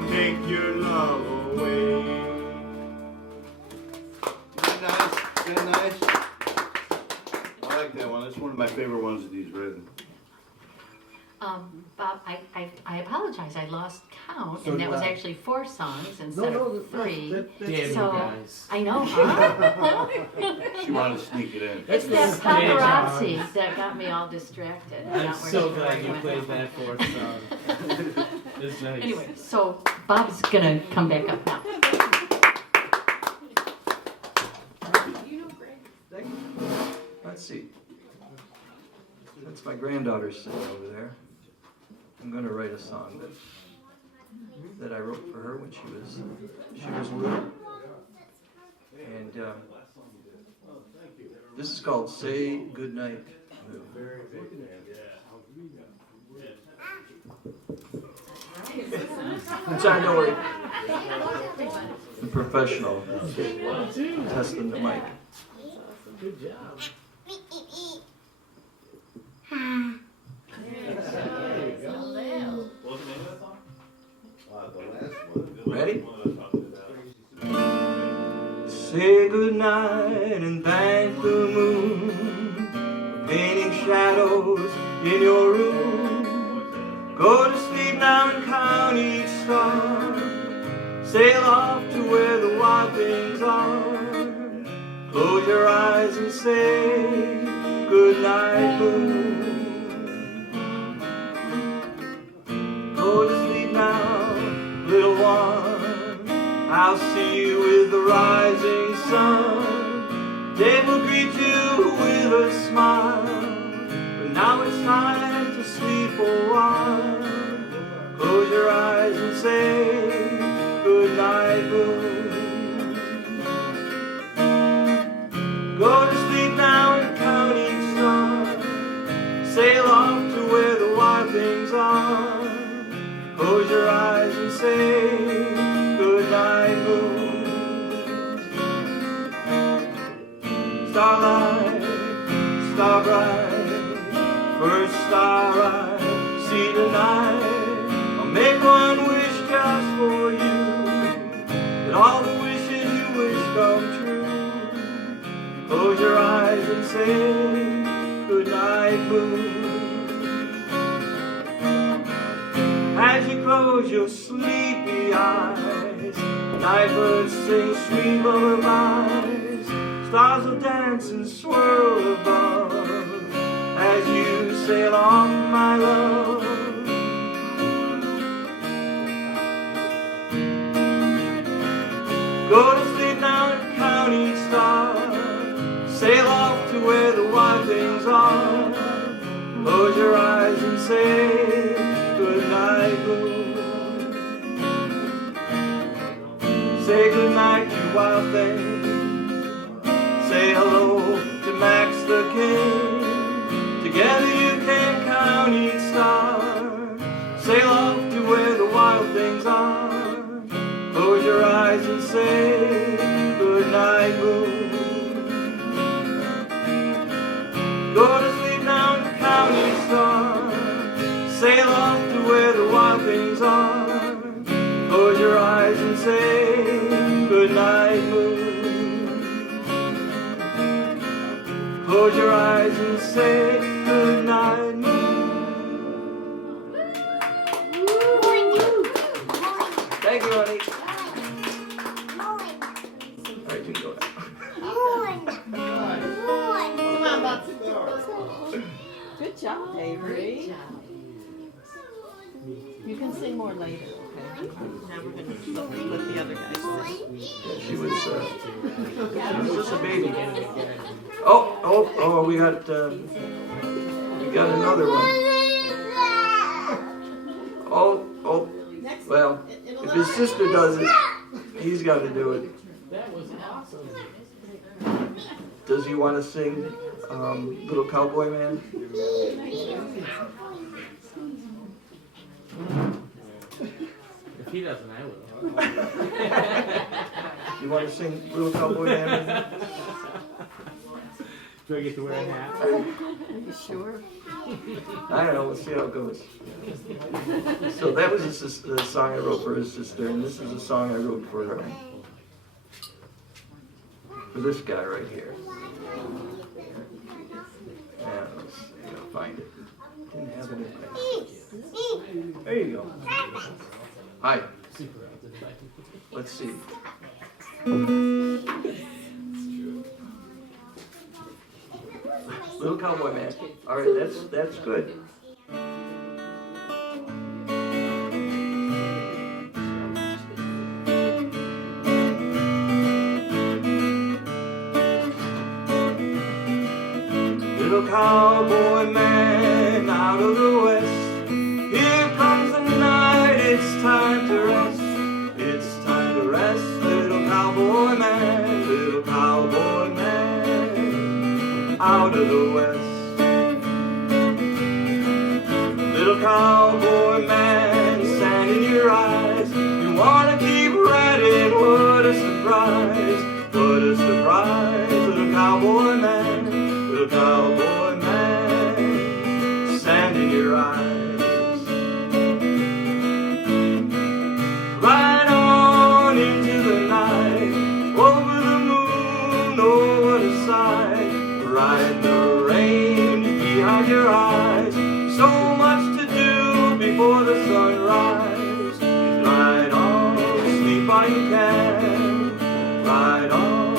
will take your love away. Isn't that nice? Isn't that nice? I like that one. That's one of my favorite ones that he's written. Bob, I apologize, I lost count, So and that did was I. actually 4 songs instead of 3. Damn you So, guys. I know, huh? She wanted to sneak it in. It's that paparazzi that got me all distracted. I'm Not where so she glad you went. played that fourth song. It's nice. Anyway, so Bob's gonna come back up now. Let's see. That's my granddaughter sitting over there. I'm going to write a song that I wrote for her when she was little. And this is called "Say Goodnight." It's on, don't worry. The professional testing the mic. Good job. Ready? Say goodnight and thank the moon for painting shadows in your room. Go to sleep now and count each star. Sail off to where the wild things are. Close your eyes and say goodnight, moon. Go to sleep now, little one. I'll see you with the rising sun. Day will greet you with a smile. But now it's time to sleep a while. Close your eyes and say goodnight, moon. Go to sleep now and count each star. Sail off to where the wild things are. Close your eyes and say goodnight, moon. Starlight, star bright, first star I see tonight. I'll make one wish just for you, that all the wishes you wish come true. Close your eyes and say goodnight, moon. As you close your sleepy eyes, night birds sing sweet lullabies. Stars will dance and swirl above as you sail off, my love. Go to sleep now and count each star. Sail off to where the wild things are. Close your eyes and say goodnight, moon. Say goodnight to wild things. Say hello to Max the King. Together you can count each star. Sail off to where the wild things are. Close your eyes and say goodnight, moon. Go to sleep now and count each star. Sail off to where the wild things are. Close your eyes and say goodnight, moon. Close your eyes and say goodnight, moon. Thank you, honey. All right, you can go now. Good job, Avery. You can sing more later, okay? Now we're gonna let the other guys sing. Yeah, she was just a baby. Oh, we got another one. Oh, well, if his sister does it, he's got to do it. That was awesome. Does he want to sing Little Cowboy Man? If he doesn't, I will. You want to sing Little Cowboy Man? Do I get to wear a hat? Are you sure? I don't know. Let's see how it goes. So that was a song I wrote for his sister, and this is a song I wrote for this guy right here. And let's see, I'll find it. Didn't have it in there. There you go. Hi. Let's see. Little Cowboy Man. All right, that's good. Little cowboy man out of the west, here comes the night, it's time to rest. It's time to rest, little cowboy man out of the west. Little cowboy man, sand in your eyes, you wanna keep riding, what a surprise, what a surprise. Little cowboy man, sand in your eyes. Ride on into the night, over the moon, oh what a sight. Ride the range behind your eyes, so much to do before the sunrise. Ride on, sleep while you can. Ride on,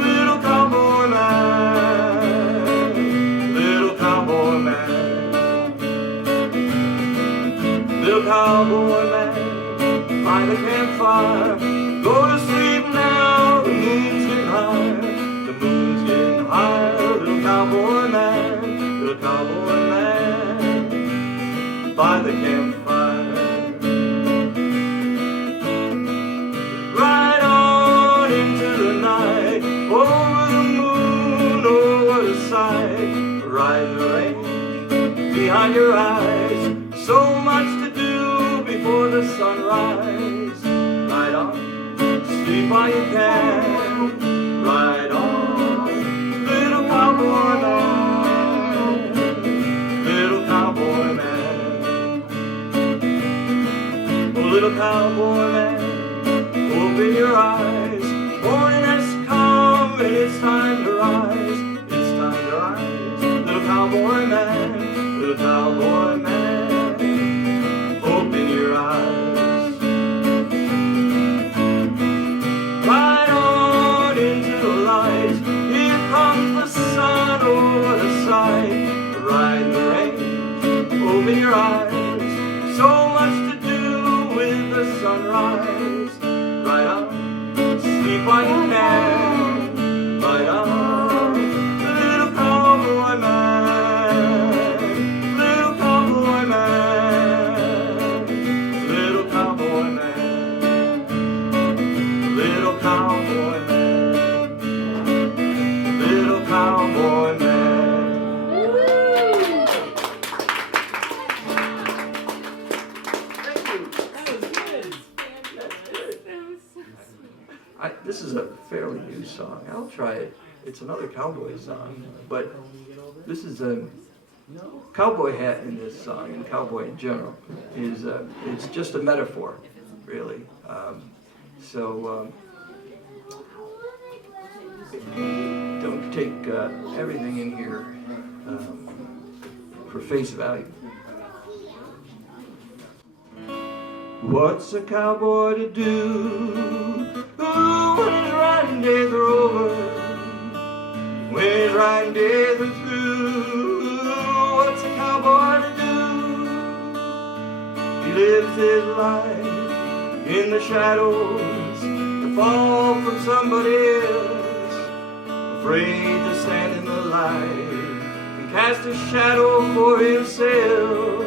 little cowboy man, little cowboy man. Little cowboy man, by the campfire, go to sleep now, the moon's getting higher, the moon's getting higher. Little cowboy man, by the campfire. Ride on into the night, over the moon, oh what a sight. Ride the range behind your eyes, so much to do before the sunrise. Ride on, sleep while you can. Ride on, little cowboy man, little cowboy man. Oh, little cowboy man, open your eyes. Morning has come and it's time to rise. It's time to rise. Little cowboy man, little cowboy man, open your eyes. Ride on into the light. Here comes the sun, oh what a sight. Ride the range, open your eyes. So much to do with the sunrise. Ride on, sleep while you can. Ride on, little cowboy man, little cowboy man, little cowboy man, little cowboy man, little cowboy man. This is a fairly new song. I'll try it. It's another cowboy song, but this is a cowboy hat in this song, and cowboy in general is it's just a metaphor, really. Don't take everything in here for face value. What's a cowboy to do when his riding days are over? When his riding days are through, what's a cowboy to do? He lives his life in the shadows, to fall from somebody else, afraid to stand in the light and cast a shadow for himself.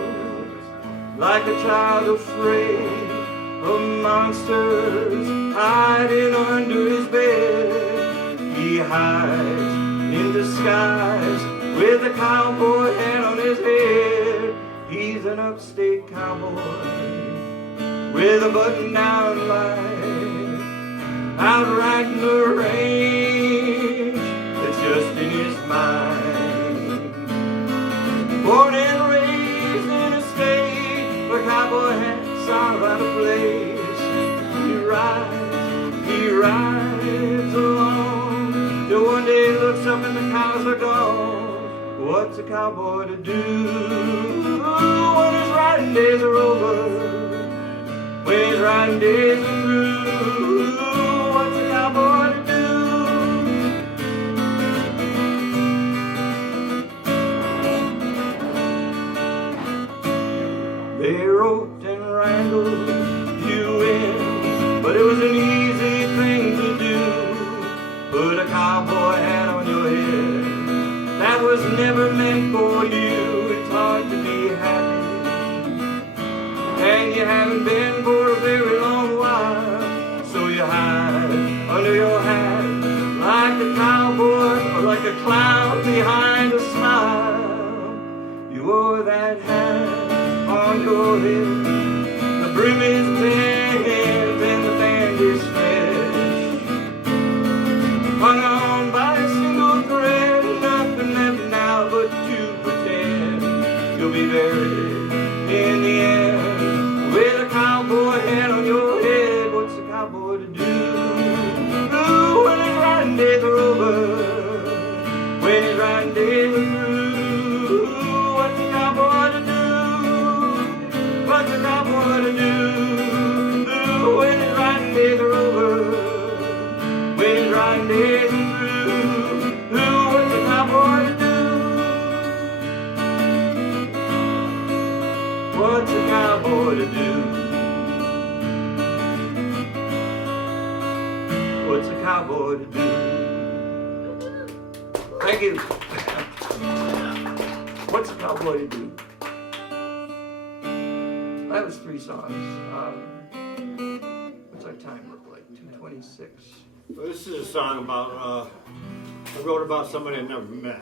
Like a child afraid of monsters hiding under his bed, he hides in disguise with a cowboy hat on his head. He's an upstate cowboy with a button-down light, out riding the range that's just in his mind. Born and raised in a state out of place. He rides along, till one day he looks up and the cows are gone. What's a cowboy to do when his riding days are over? When his riding days are through, what's a cowboy to do? They wrote and wrangled you in, but it was an easy thing to do. Put a cowboy hat on your head, that was never meant for you. It's hard to be happy, and you haven't been for a very long while. So you hide under your hat like a cowboy or like a cloud behind a smile. You wore that hat on your head, the brim is bent and the band is stretched, hung on by a single thread, nothing left now but to pretend you'll be buried in the end with a cowboy hat on your head. What's a cowboy to do? Ooh, when his riding days are over, when his riding days are through, what's a cowboy to do? What's a cowboy to do? Ooh, when his riding days are over, when his riding days are through, ooh, what's a cowboy to do? What's a cowboy to do? What's a cowboy to do? Thank you. What's a cowboy to do? That was 3 songs. What's our time look like? 2:26. Well, this is a song about, I wrote about somebody I never met.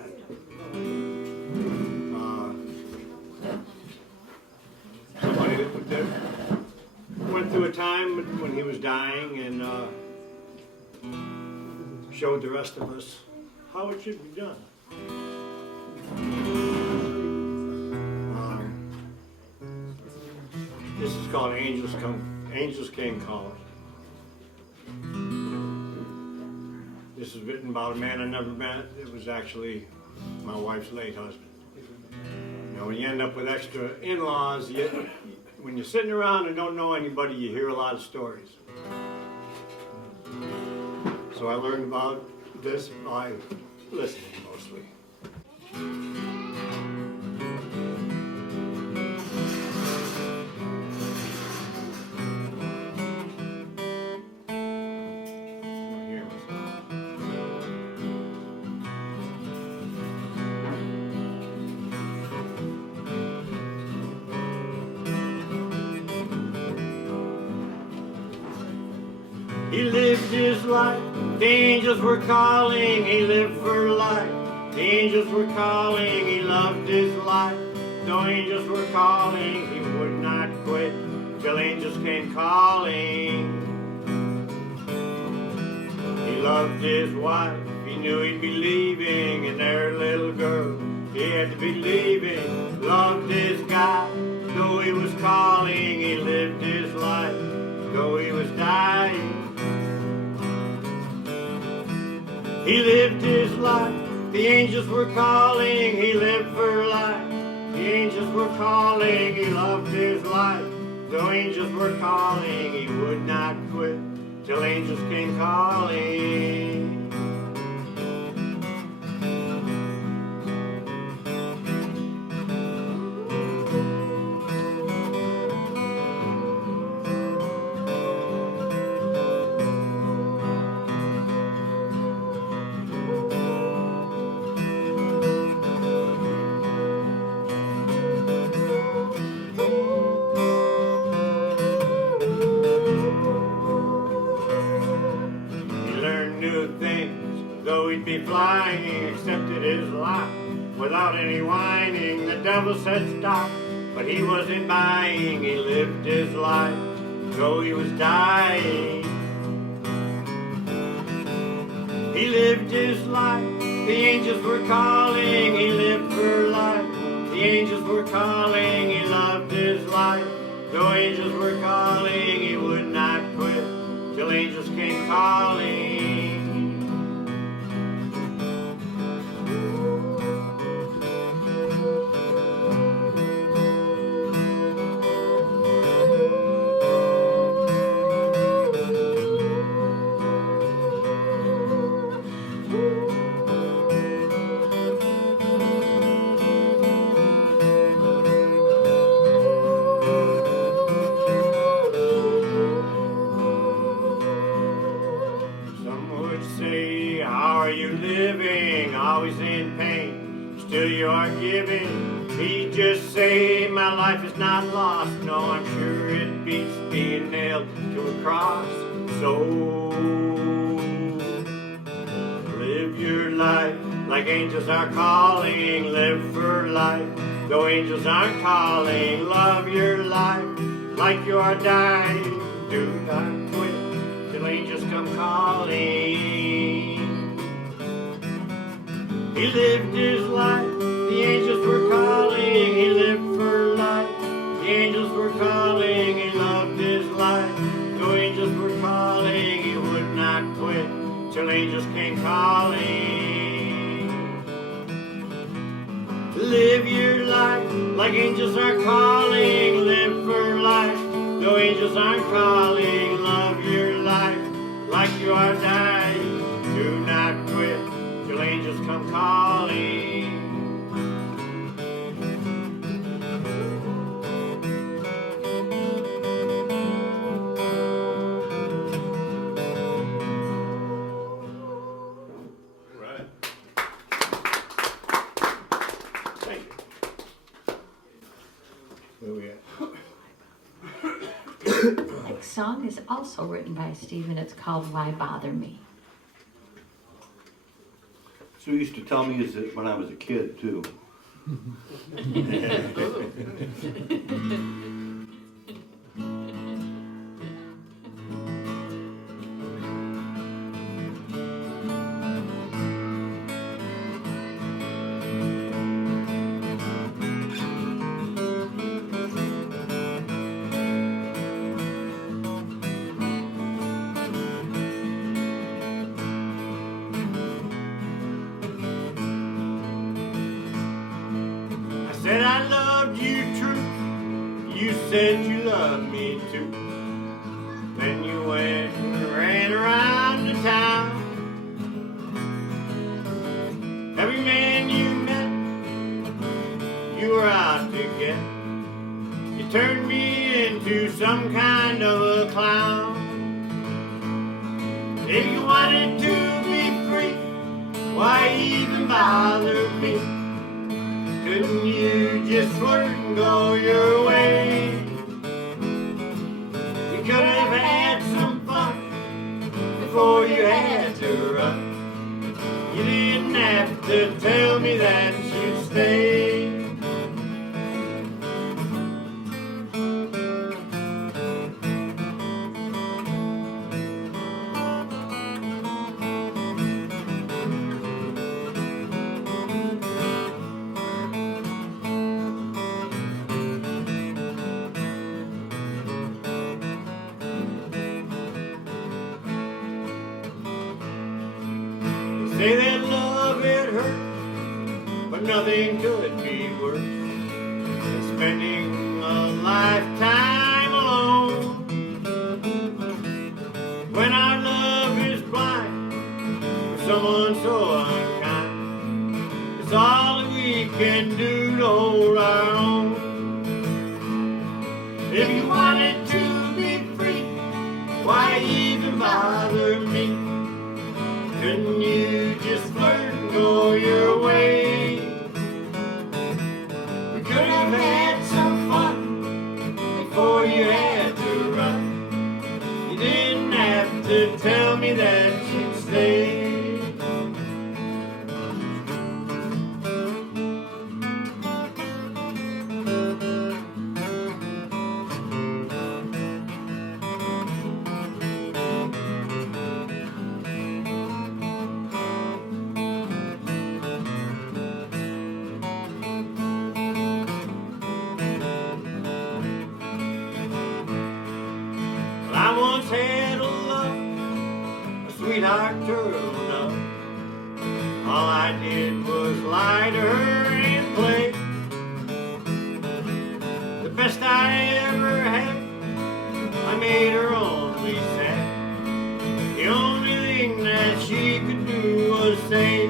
Somebody that went through a time when he was dying and showed the rest of us how it should be done. This is called Angels Came Calling. This is written about a man I never met. It was actually my wife's late husband. You know, when you end up with extra in-laws, when you're sitting around and don't know anybody, you hear a lot of stories. So I learned about this by listening mostly. He lived his life, the angels were calling, he lived for life. The angels were calling, he loved his life. The angels were calling, he would not quit, till angels came calling. He loved his wife, he knew he'd be leaving, and their little girl, he had to be leaving. Loved his God, though he was calling, he lived his life, though he was dying. He lived his life, the angels were calling, he lived for life. The angels were calling, he loved his life. The angels were calling, he would not quit, till angels came calling. Though he'd be flying, he accepted his lot without any whining. The devil said stop, but he wasn't buying. He lived his life, though he was dying. He lived his life, the angels were calling. He lived for life, the angels were calling. He loved his life, Though angels were calling, he would not quit till angels came calling. Say, how are you living? Always in pain, still you are giving. He just say, my life is not lost. No, I'm sure it beats being nailed to a cross. So live your life like angels are calling. Live for life, though angels aren't calling. Love your life like you are dying. Do not quit till angels come calling. He lived his life, the angels were calling. He lived for life, the angels were calling. He loved his life, though angels were calling. He would not quit till angels came calling. Live your life like angels are calling. Live for life, though angels aren't calling. Love your life like you are dying. Do not quit till angels come calling. Right. Thank you. Where we at? The next song is also written by Stephen. It's called Why Bother Me? Sue used to tell me is that when I was a kid too. Said I loved you true, you said you loved me too. Then you went and ran around the town. Every man you met, you were out to get. You turned me into some kind of a clown. If you wanted to be free, why even bother me? Couldn't you just flirt and go your way? You could have had some fun before you had to run. You didn't have to tell me that you'd stay. Say that love it hurt, but nothing could be worse than spending a lifetime alone. When our love is blind for someone so unkind, it's all that we can do to hold our own. If you wanted to be free, why even bother me? Couldn't you just flirt and go your way? We could have had some fun before you had to run. You didn't have to tell me that you'd stay. sweetheart turned up. All I did was lie to her and play. The best I ever had, I made her always sad. The only thing that she could do was say,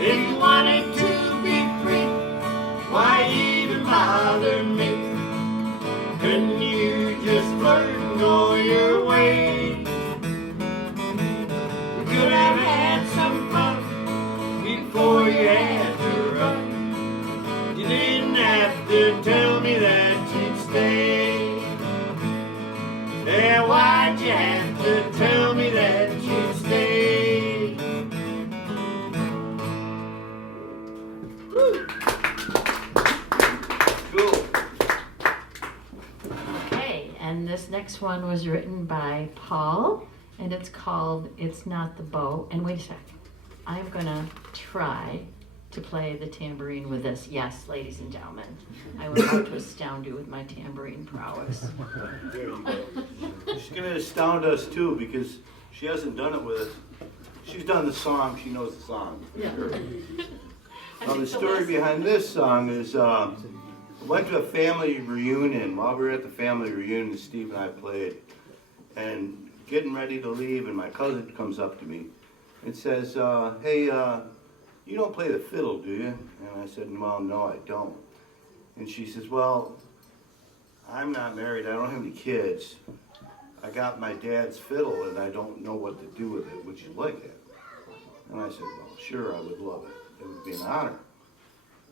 if you wanted to be free, why even bother me? Couldn't you just flirt and go your way? We could have had some fun before you had to run. You didn't have to tell me that you'd stay. Yeah, why'd you have to tell me that you'd stay? Cool. Okay, and this next one was written by Paul, and it's called It's Not the Bow. And wait a sec, I'm gonna try to play the tambourine with this. Yes, ladies and gentlemen, I would like to astound you with my tambourine prowess. There you go. She's gonna astound us too, because she hasn't done it with us. She's done the song, she knows the song. For Yeah. sure. Now, the story behind this song is, I went to a family reunion. While we were at the family reunion, Steve and I played, and getting ready to leave, and my cousin comes up to me and says, hey, you don't play the fiddle, do you? And I said, well, no, I don't. And she says, well, I'm not married, I don't have any kids. I got my dad's fiddle and I don't know what to do with it. Would you like it? And I said, well, sure, I would love it. It would be an honor.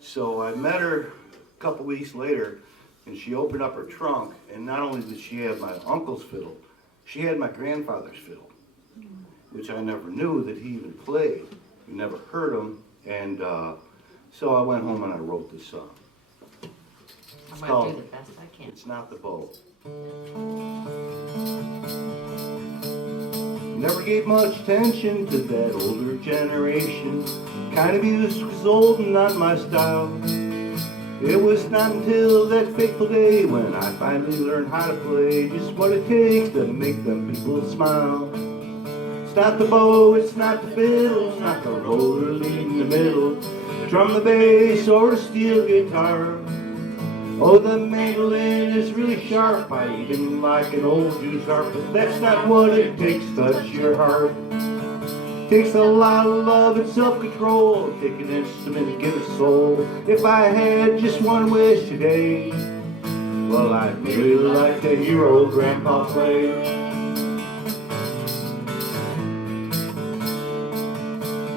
So I met her a couple weeks later, and she opened up her trunk, and not only did she have my uncle's fiddle, she had my grandfather's fiddle, which I never knew that he even played. We never heard him, and so I went home and I wrote this song. I'm gonna do the best I can. It's Not the Bow. Never gave much attention to that older generation. Kind of music was old and not my style. It was not until that fateful day when I finally learned how to play just what it takes to make them people smile. It's not the bow, it's not the fiddle, it's not the roller leading the middle, the drum, the bass, or the steel guitar. Oh, the mandolin is really sharp, I even like an old Jew's harp, but that's not what it takes to touch your heart. Takes a lot of love and self-control, take an instrument and give it soul. If I had just one wish today, well, I'd really like to hear old Grandpa play.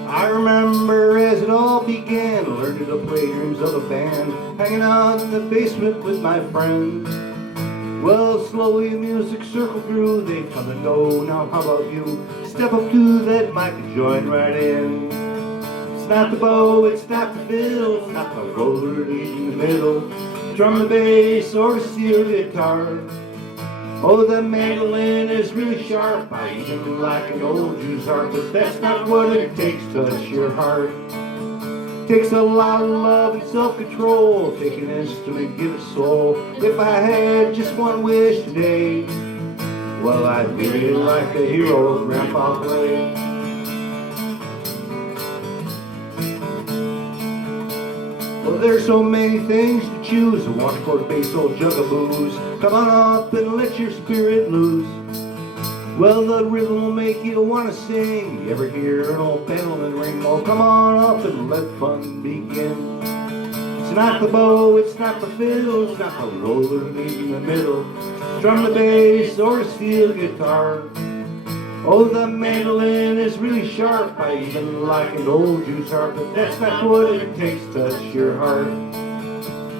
I remember as it all began, learning to play drums of a band, hanging out in the basement with my friends. Well, slowly the music circle grew, they come and go. Now how about you? Step up to that mic and join right in. It's not the bow, it's not the fiddle, it's not the roller leading the middle, drum, the bass, or the steel guitar. Oh, the mandolin is really sharp, I even like an old Jew's harp, but that's not what it takes to touch your heart. Takes a lot of love and self-control, take an instrument, give it soul. If I had just one wish today, well, I'd really like to hear old Grandpa play. Well, there's so many things to choose, a one-chord bass, old jug of booze. Come on up and let your spirit loose. Well, the rhythm will make you want to sing. You ever hear an old mandolin ring? Oh, come on up and let fun begin. It's not the bow, it's not the fiddle, it's not the roller leading the middle, drum, the bass, or a steel guitar. Oh, the mandolin is really sharp, I even like an old Jew's harp, but that's not what it takes to touch your heart.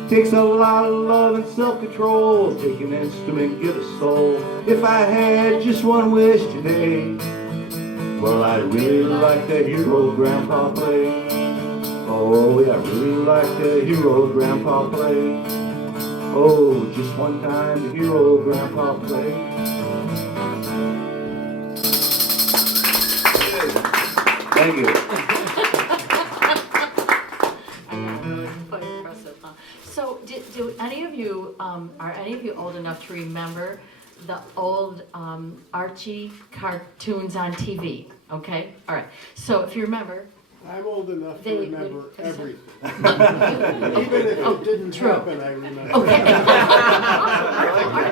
Takes a lot of love and self-control, take an instrument, give it soul. If I had just one wish today, well, I'd really like to hear old Grandpa play. Oh, yeah, I'd really like to hear old Grandpa play. Oh, just one time to hear old Grandpa play. Thank you. Quite impressive, huh? So, do any of you, are any of you old enough to remember the old Archie cartoons on TV, okay? All right, so if you remember, I'm old enough to They remember would- everything. okay, Even if it didn't true. happen, I remember. All right,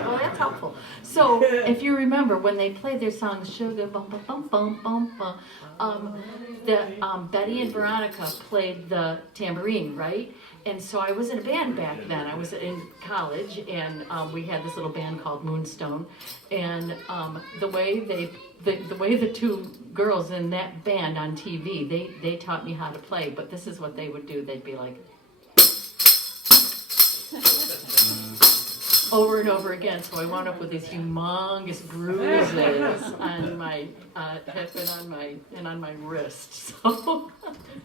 well, that's helpful. So, if you remember, when they played their song, Sugar Bum Bum Bum Bum Bum Bum, Betty and Veronica played the tambourine, right? And so I was in a band back then. I was in college, and we had this little band called Moonstone. And the way the two girls in that band on TV, they taught me how to play. But this is what they would do. They'd be like, over and over again. So I wound up with these humongous bruises on my hip and on my wrist. So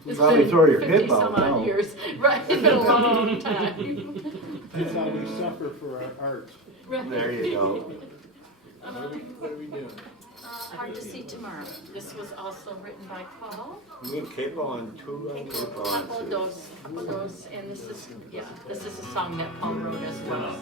it's Probably been throw your 50 hip out some odd now. years. Right, it's been a long time. That's how we suffer for our art. Right. There you go. What are we doing? Hard to see tomorrow. This was also written by Paul. We need capo on two, capo on two. Apodos, and this is a song that Paul wrote as well.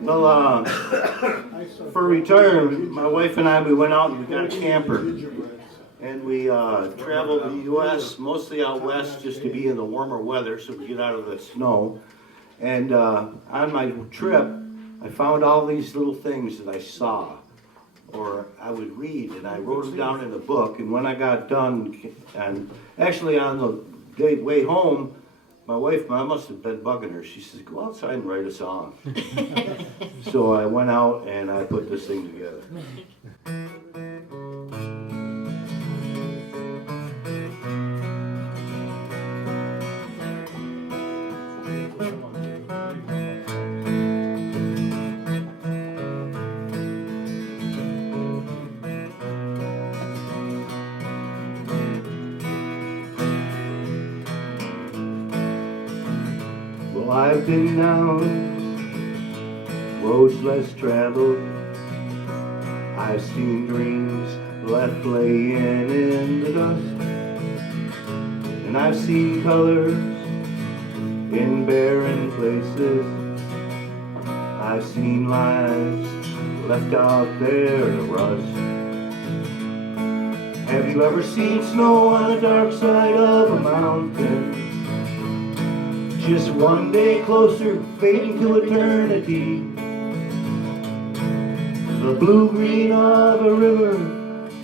Well, I suffer for retirement, my wife and I, we went out and we got a camper. gingerbread. And we traveled the U.S., mostly out west, just to be in the warmer weather so we get out of the snow. And on my trip, I found all these little things that I saw or I would read, and I wrote them down in a book. And when I got done, and actually on the way home, my wife, I must have been bugging her. She says, "Go outside and write a song." So I went out and I put this thing together. Well, I've been down roads less traveled. I've seen dreams left laying in the dust, and I've seen colors in barren places. I've seen lives left out there to rust. Have you ever seen snow on the dark side of a mountain? Just one day closer, fading to eternity. The blue-green of a river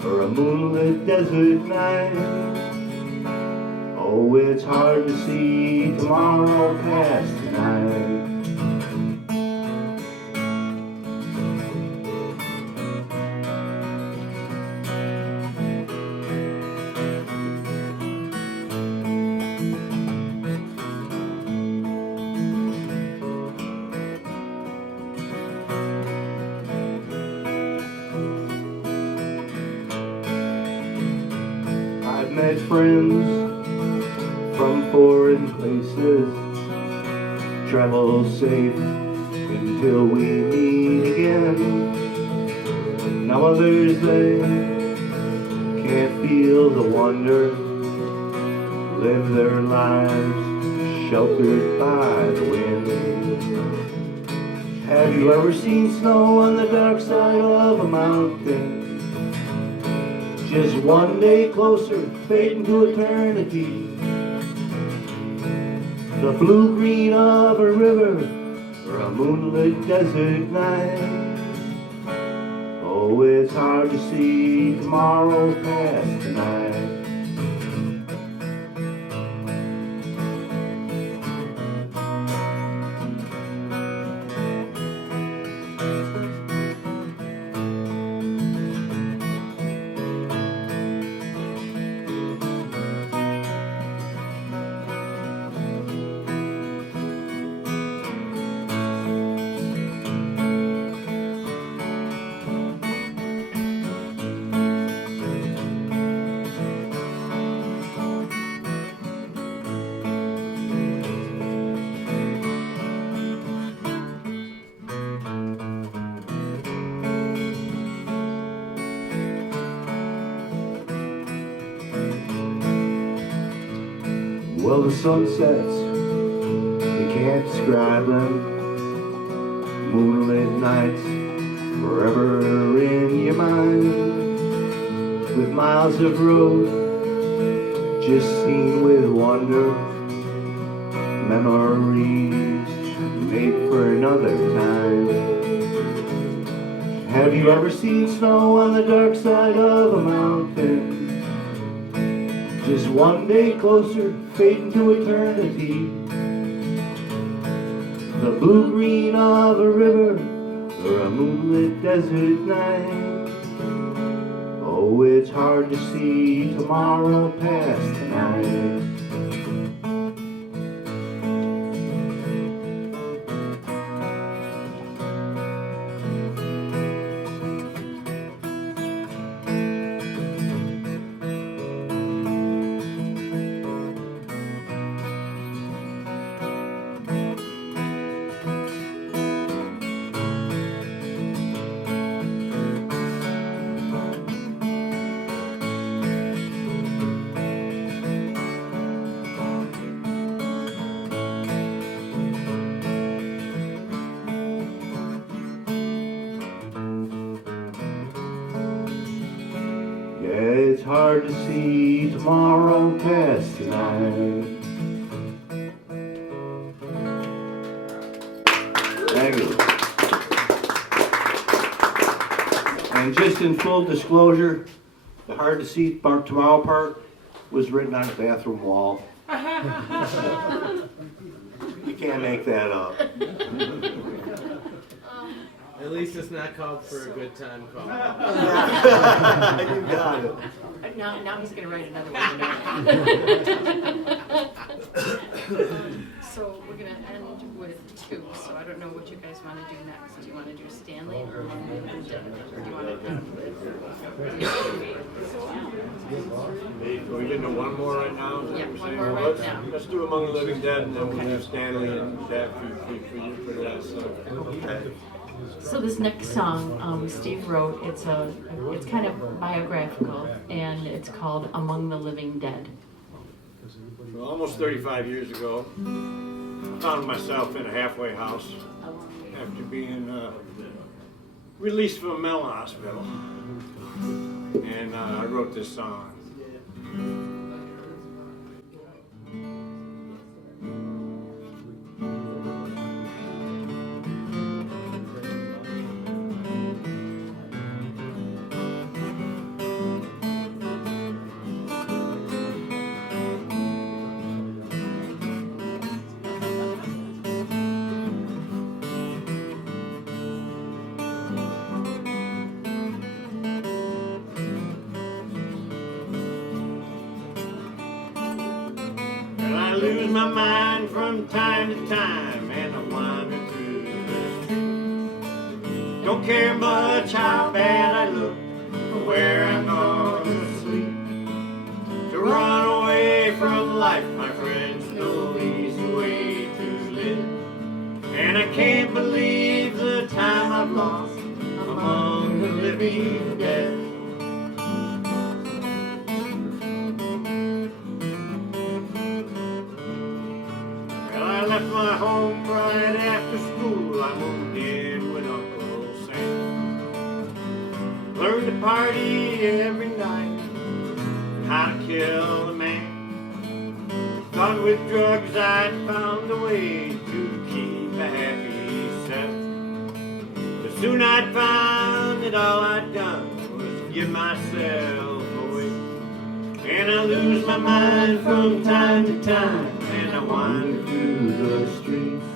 or a moonlit desert night. Oh, it's hard to see tomorrow past tonight. I've met friends from foreign places, travel safe until we meet again. Now others, they can't feel the wonder, live their lives sheltered by the wind. Have you ever seen snow on the dark side of a mountain? Just one day closer, fading to eternity. The blue-green of a river or a moonlit desert night. Oh, it's hard to see tomorrow past tonight. Well, the sunsets, you can't describe them. Moonlit nights forever in your mind. With miles of road just seen with wonder, memories made for another time. Have you ever seen snow on the dark side of a mountain? Just one day closer, fading to eternity. The blue-green of a river or a moonlit desert night. Oh, it's hard to see tomorrow past tonight. It's hard to see tomorrow past tonight. Thank you. And just in full disclosure, the hard to see tomorrow part was written on the bathroom wall. You can't make that up. At least it's not called for a good time call. You got it. Now he's gonna write another one. So we're gonna end with two, so I don't know what you guys wanna do next. Do you wanna do Stanley or Among the Living Dead? Or do you wanna do Are we getting to one more right now? Is that Yeah, what you're one saying? more Well, right let's- now. Let's do Among the Living Dead, and then we'll have Stanley and that for you for the rest. Okay. So this next song, Steve wrote, it's kind of biographical, and it's called Among the Living Dead. Well, almost 35 years ago, I found myself in a halfway house after being released from a mental hospital, and I wrote this song. I lose my mind from time to time, and I wander through the street. Don't care much how bad I look, or where I'm gonna sleep. To run away from life, my friends, no easy way to live. And I can't believe the time I've lost among the living dead. I left my home right after school. I moved in with Uncle Sam. Learned to party every night, how to kill a man. Thought with drugs I'd found a way to keep a happy self. But soon I'd found that all I'd done was give myself away. And I lose my mind from time to time, and I wander through the streets.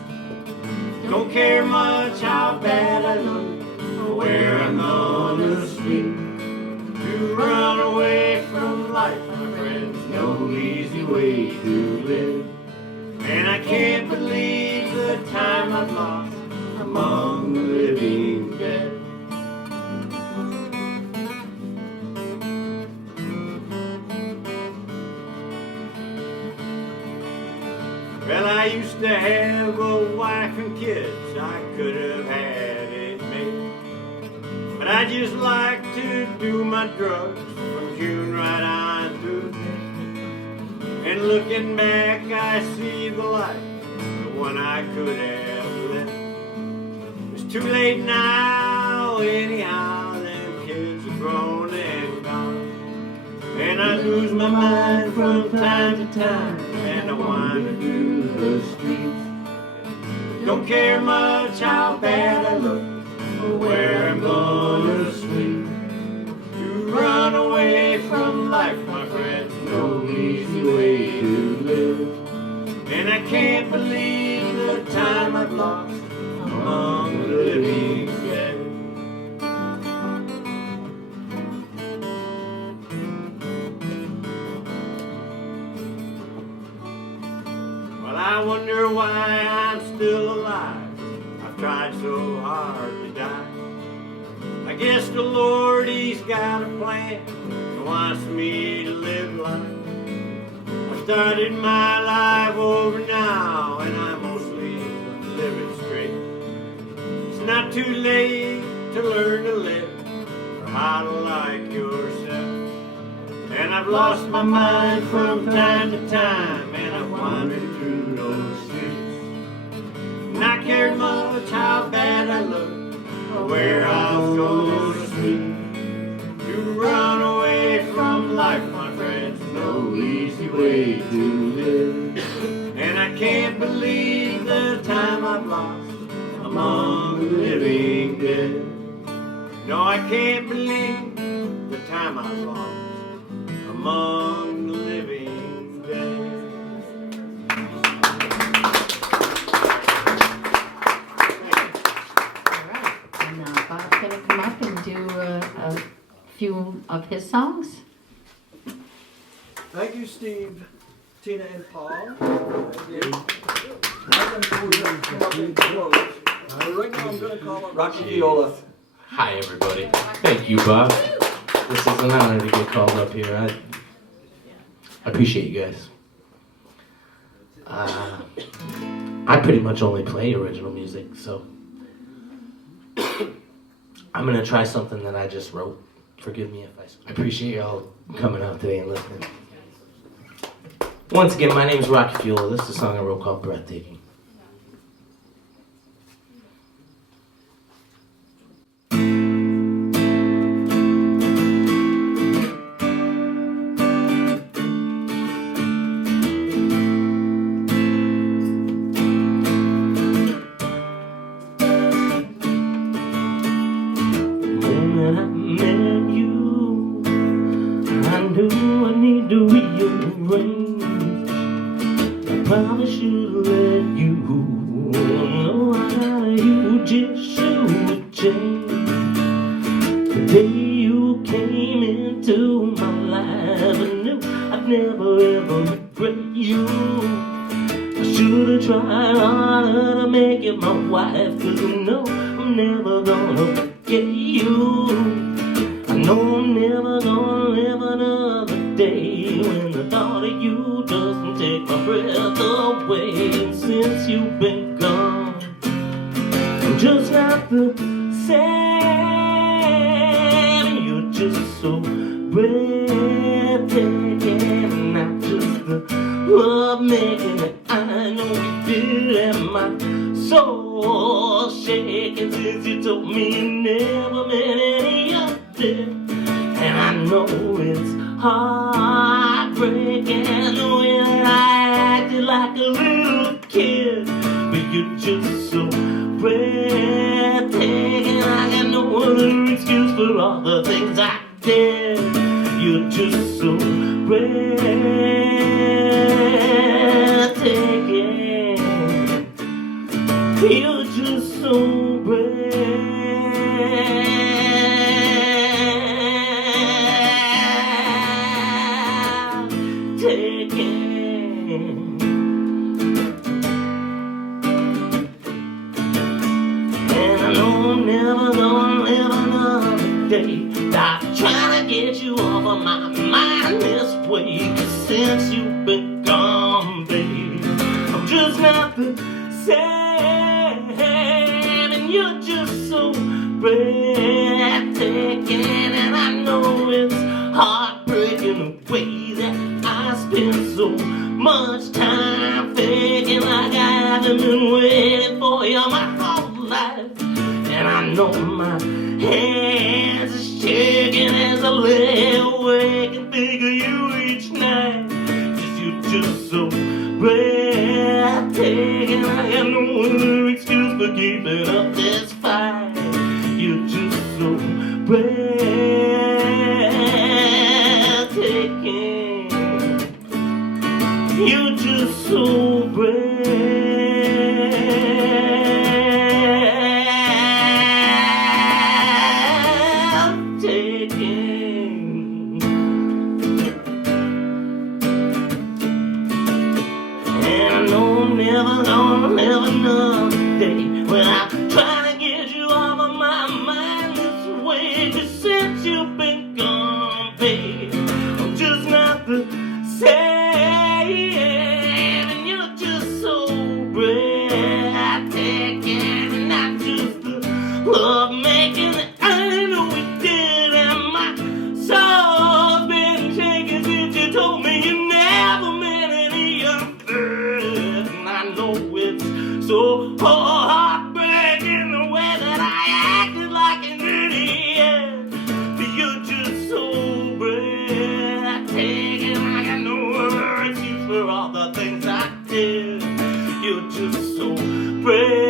Don't care much how bad I look, or where I'm gonna sleep. To run away from life, my friends, no easy way to live. And I can't believe the time I've lost among the living dead. Well, I used to have a wife and kids, I could have had it made. But I just like to do my drugs from June right on through. And looking back, I see the life, the one I could have lived. It's too late now, lose my mind from time to time, and I wander through the streets. Don't care much how bad I look, or where I'm gonna sleep. To run away from life, my friends, no easy way to live. And I can't believe the time I've lost among the living dead. Well, I wonder why I'm still alive. I've tried so hard to die. I guess the Lord, He's got a plan and wants me to live life. I started my life over now, and I mostly live it straight. It's not too late to learn to live, or how to like yourself. And I've lost my mind from time to time, and I've wandered through those streets. Not cared much how bad I look, or where I was gonna sleep. To run away from life, my friends, no easy way to live. And I can't believe the time I've lost among the living dead. No, I can't believe the time I've lost among the living dead. All right, and Bob's gonna come up and do a few of his songs. Thank you, Steve, Tina, and Paul. Right now I'm gonna call up Rocky Viola. Hi, everybody. Thank you, Bob. This is an honor to get called up here. I appreciate you guys. I pretty much only play original music, so I'm gonna try something that I just wrote. Forgive me if I appreciate y'all coming out today and listening. Once again, my name is Rocky Fuel. This is a song I wrote called Breathtaking. When I met you, I knew I need to rearrange. I probably should have let you know how you just should change. The day you came into my life, I knew I'd never ever regret you. I should have tried harder to make you my wife, 'cause you know I'm never gonna forget you. I know I'm never gonna live another day when the thought of you doesn't take my breath away. And since you've been gone, I'm just not the same. You're just so breathtaking, not just the love making that I know you did. And my soul shaking since you told me you never met any other. And I know it's heartbreaking the way that I acted like a little kid, but you're just so breathtaking. I got no other excuse for all the things I did. You're just so breathtaking. You're just so breathtaking. And I know I'm never gonna live another day without trying to get you off of my mind this way. 'Cause since you've been gone, babe, I'm just not the same. And you're just so breathtaking. And I know it's heartbreaking the way that I spend so much time thinking like I haven't been waiting for you my whole life. And I know my hands are shaking as I lay awake and think of you each night. You're just so breathtaking. I have no other excuse for keeping up this fight. You're just so breathtaking. You're just so breathtaking. And I know I'm never gonna live another day when I'm trying to get you off of my mind this way. Just since you've been gone, babe, I'm just not the same. And you're just so breathtaking. And I'm just the love making that I know we did. And my soul's been shaking since you told me you never meant any other. And I know it's so heartbreaking the way that I acted like an idiot. But you're just so breathtaking. I got no other excuse for all the things I did. You're just so breathtaking.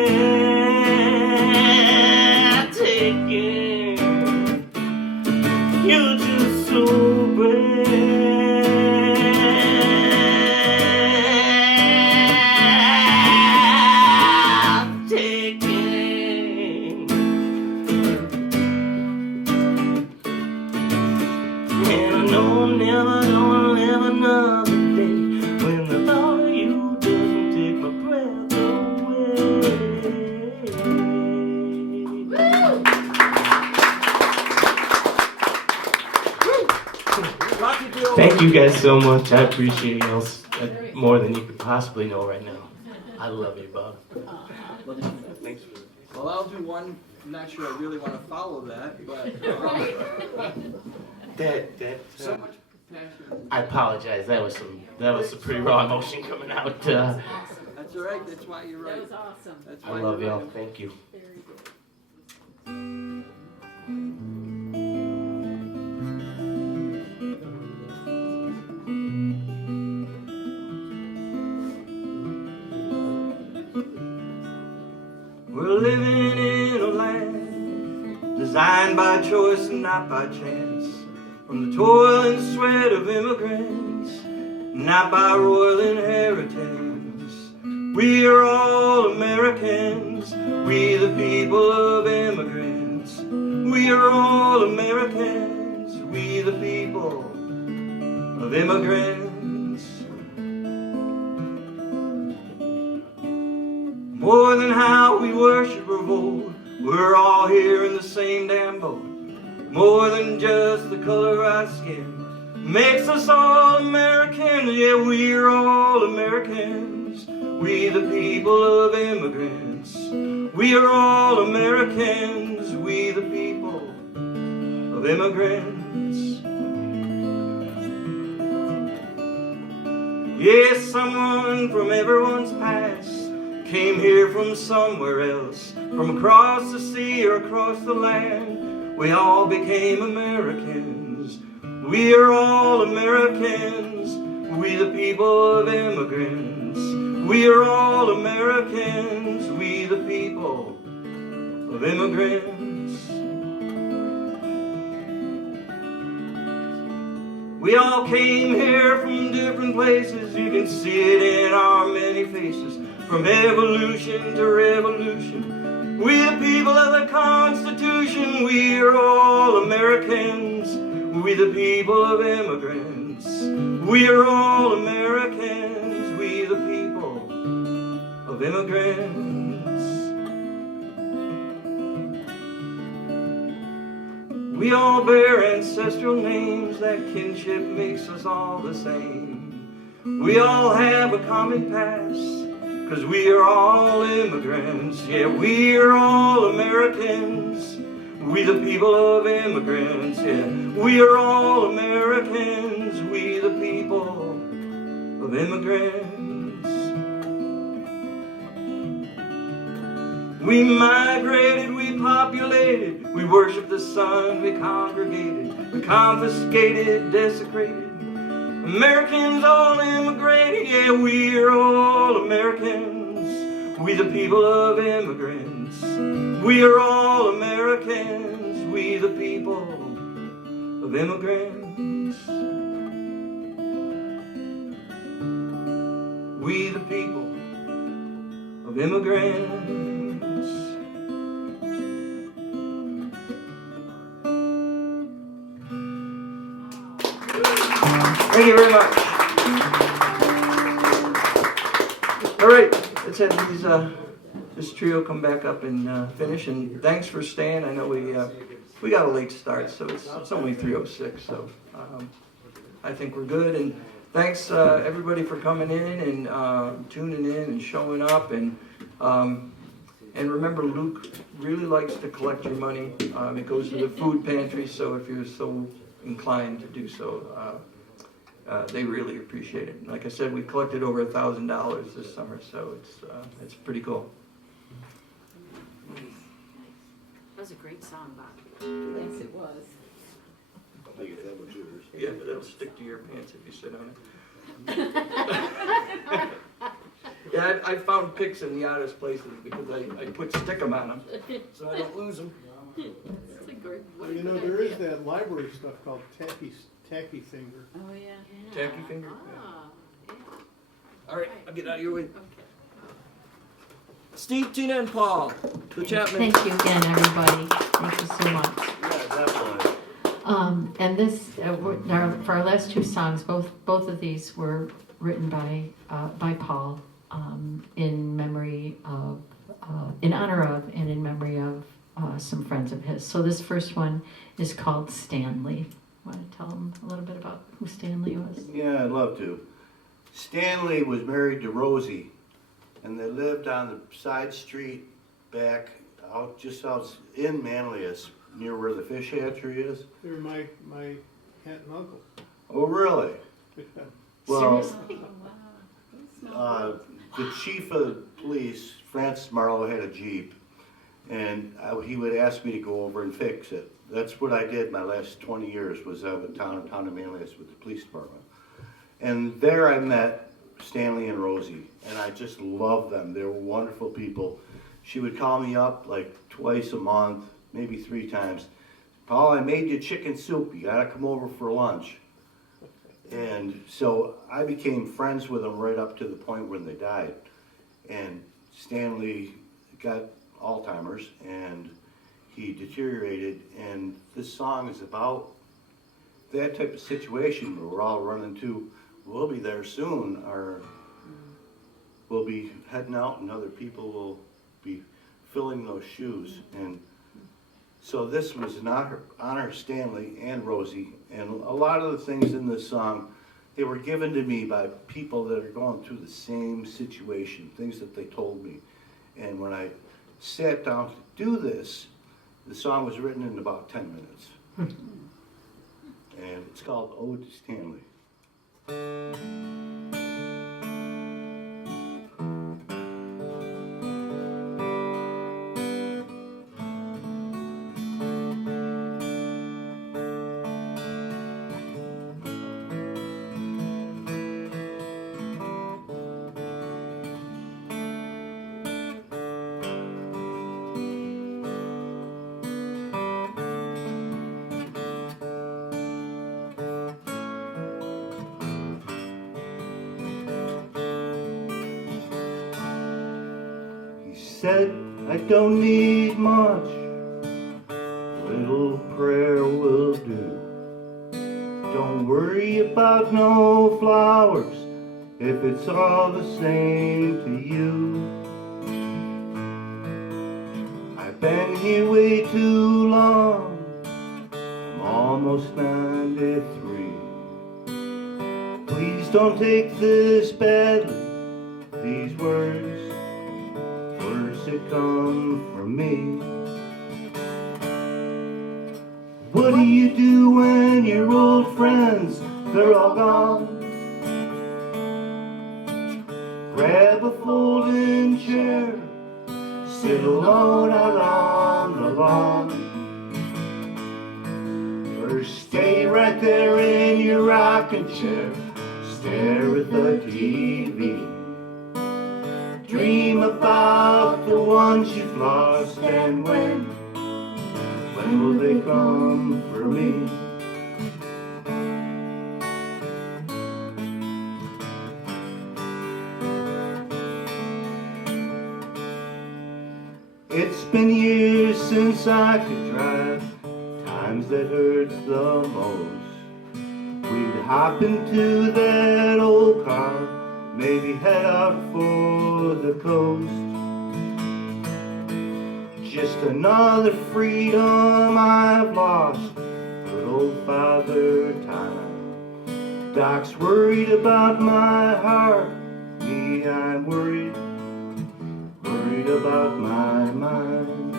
You're just so breathtaking. And I know I'm never gonna live another day when the thought of you doesn't take my breath away. Thank you guys so much. I appreciate you all more than you could possibly know right now. I love you, Bob. Thanks for Well, I'll do one. I'm not sure I really want to follow that, but that. so much passion. I apologize. That was some pretty raw emotion coming out. That's all right. That's why you're right. That was awesome. That's I why love you're y'all. right. Thank you. Very good. We're living in a land designed by choice and not by chance, from the toil and sweat of immigrants, not by royal inheritance. We are all Americans, we the people of immigrants. We are all Americans, we the people of immigrants. More than how we worship or vote, we're all here in the same damn boat. More than just the color of our skin makes us all Americans. Yeah, we're all Americans, we the people of immigrants. We are all Americans, we the people of immigrants. Yes, someone from everyone's past came here from somewhere else, from across the sea or across the land. We all became Americans. We are all Americans, we the people of immigrants. We are all Americans, we the people of immigrants. We all came here from different places, you can see it in our many faces. From evolution to revolution, we the people of the Constitution. We are all Americans, we the people of immigrants. We are all Americans, we the people of immigrants. We all bear ancestral names, that kinship makes us all the same. We all have a common past, 'cause we are all immigrants. Yeah, we are all Americans, we the people of immigrants. Yeah, we are all Americans, we the people of immigrants. We migrated, we populated, We worship the sun, we congregated, we confiscated, desecrated. Americans all immigrated, yeah, we are all Americans. We the people of immigrants. We are all Americans. We the people of immigrants. We the people of immigrants. Thank you very much. All right, let's have this trio come back up and finish. And thanks for staying. I know we got a late start, so it's only 3:06. So I think we're good. And thanks everybody for coming in and tuning in and showing up. And remember, Luke really likes to collect your money. It goes to the food pantry. So if you're so inclined to do so. They really appreciate it. Like I said, we collected over $1,000 this summer, so it's pretty cool. That was a great song, Bob. Yes, it was. Yeah, but it'll stick to your pants if you sit on it. Yeah, I found picks in the oddest places because I put stickum on them, so I don't lose them. That's a great, You know, there is that library stuff called tacky finger. Oh, yeah. Tacky finger? Ah, yeah. All right, I'll get out of your way. Okay. Steve, Tina, and Paul, the Chapman. Thank you again, everybody. Thank you so much. Yeah, definitely. And this, for our last two songs, both of these were written by Paul in memory of, in honor of, and in memory of some friends of his. So this first one is called Stanley. Want to tell them a little bit about who Stanley was? Yeah, I'd love to. Stanley was married to Rosie, and they lived on the side street back out in Manlius, near where the fish hatchery is. They're my aunt and uncle. Oh, really? Well, Seriously? the chief of police, Francis Marlowe, had a Jeep, and he would ask me to go over and fix it. That's what I did my last 20 years, was out of town of Manlius with the police department. And there I met Stanley and Rosie, and I just loved them. They were wonderful people. She would call me up like twice a month, maybe 3 times. Paul, I made you chicken soup. You gotta come over for lunch. And so I became friends with them right up to the point when they died. And Stanley got Alzheimer's, and he deteriorated, and this song is about that type of situation where we're all running to, we'll be there soon, or we'll be heading out and other people will be filling those shoes. And so this was an honor Stanley and Rosie, and a lot of the things in this song, they were given to me by people that are going through the same situation, things that they told me. And when I sat down to do this, the song was written in about 10 minutes. And it's called Ode to Stanley. Said, I don't need much, little prayer will do. Don't worry about no flowers, if it's all the same to you. I've been here way too long, I'm almost 93. Please don't take this badly, these words that come from me. What do you do when your old friends, they're all gone? Grab a folding chair, sit alone out on the lawn. Stay right there in your rocking chair, stare at the TV. Dream about the ones you've lost, and when will they come for me? It's been years since I could drive, times that hurts the most. We'd hop into that old car, maybe head out for the coast. Just another freedom I've lost, good old Father Time. Doc's worried about my heart, me I'm worried about my mind.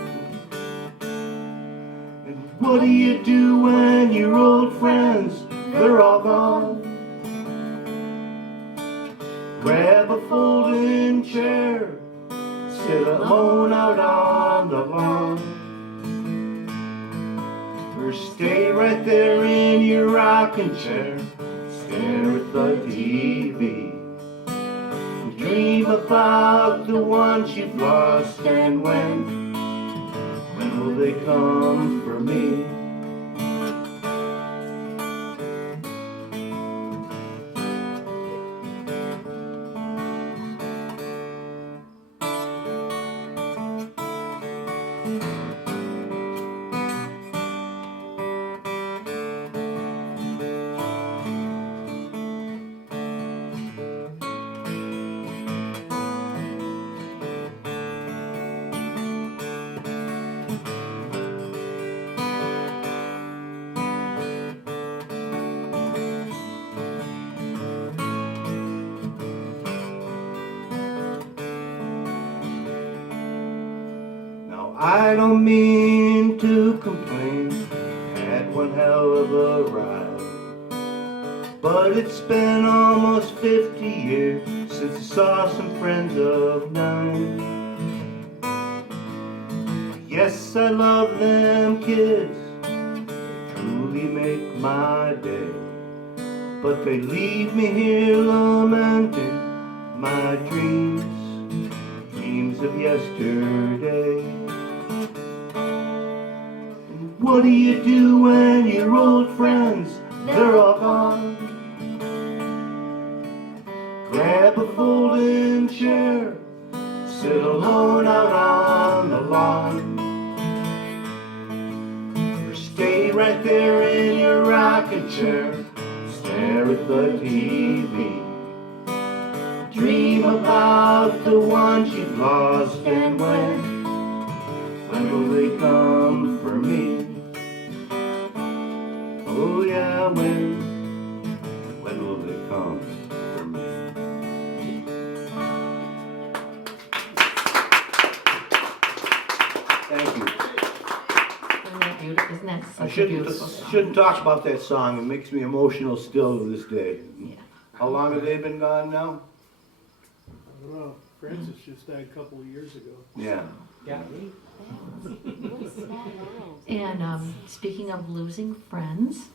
And what do you do when your old friends, they're all gone? Grab a folding chair, sit alone out on the lawn. Or stay right there in your rocking chair, stare at the TV. Dream about the ones you've lost, and when will they come for me? I don't mean to complain, had one hell of a ride. But it's been almost 50 years since I saw some friends of mine. Yes, I love them kids, they truly make my day. But they leave me here lamenting my dreams of yesterday. What do you do when your old friends, they're all gone? Grab a folding chair, sit alone out on the lawn. Or stay right there in your rocking chair, stare at the TV. Dream about the ones you've lost, and when will they come for me? Oh yeah, when will they come for me? Thank you. Isn't that beautiful? Isn't that I such a beautiful song? shouldn't talk about that song. It makes me emotional still to this day. Yeah. How long have they been gone now? I don't know, Francis just died a couple of years ago. Yeah. And speaking of losing friends,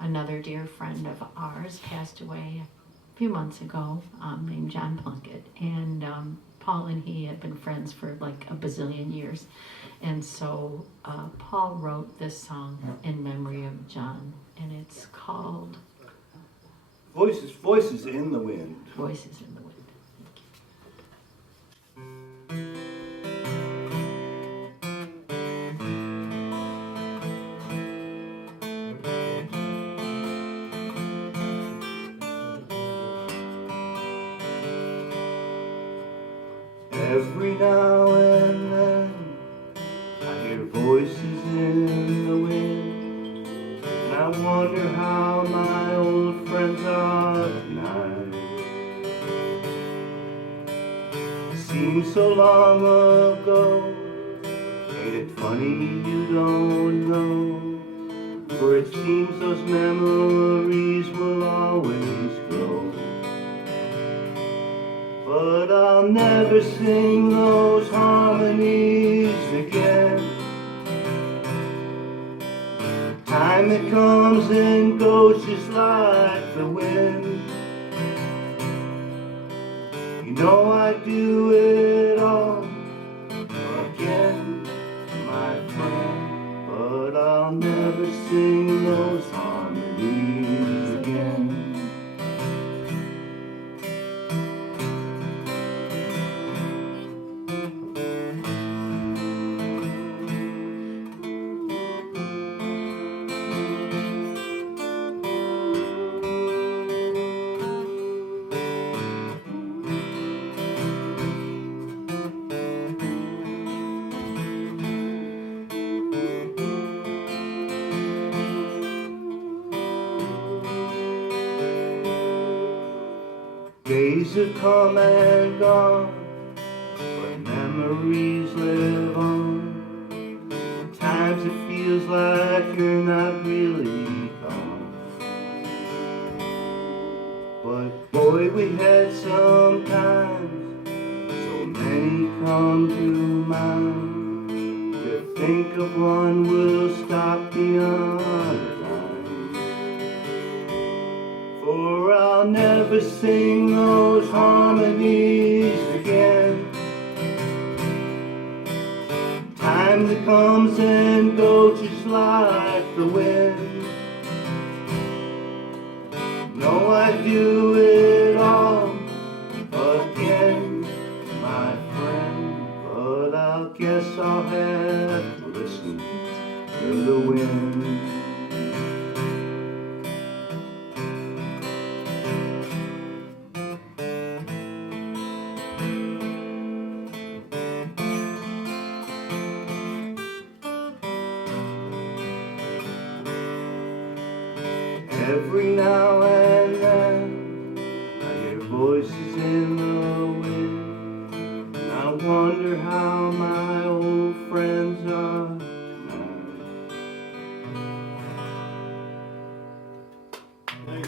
another dear friend of ours passed away a few months ago, named John Plunkett. And Paul and he had been friends for like a bazillion years. And so Paul wrote this song in memory of John, and it's called Voices in the Wind. Voices in the Wind. Every now and then I hear voices in the wind, and I wonder how my old friends are tonight. It seems so long ago, ain't it funny you don't know? For it seems those memories will always grow. But I'll never sing those harmonies again. Time Time that comes and goes just like the wind. You know I do it all again, my friend, but I'll never sing those harmonies again. Days have come and gone, but memories live on. Times it feels like you're not really gone. But boy, we had some times, so many come to mind. To think of one will stop the other time. For I'll never sing those harmonies again. Time that comes and goes just like the wind. No, I do it all again, my friend, but I guess I'll have to listen to the wind. Every now and then I hear voices in the wind, and I wonder how my old friends are tonight.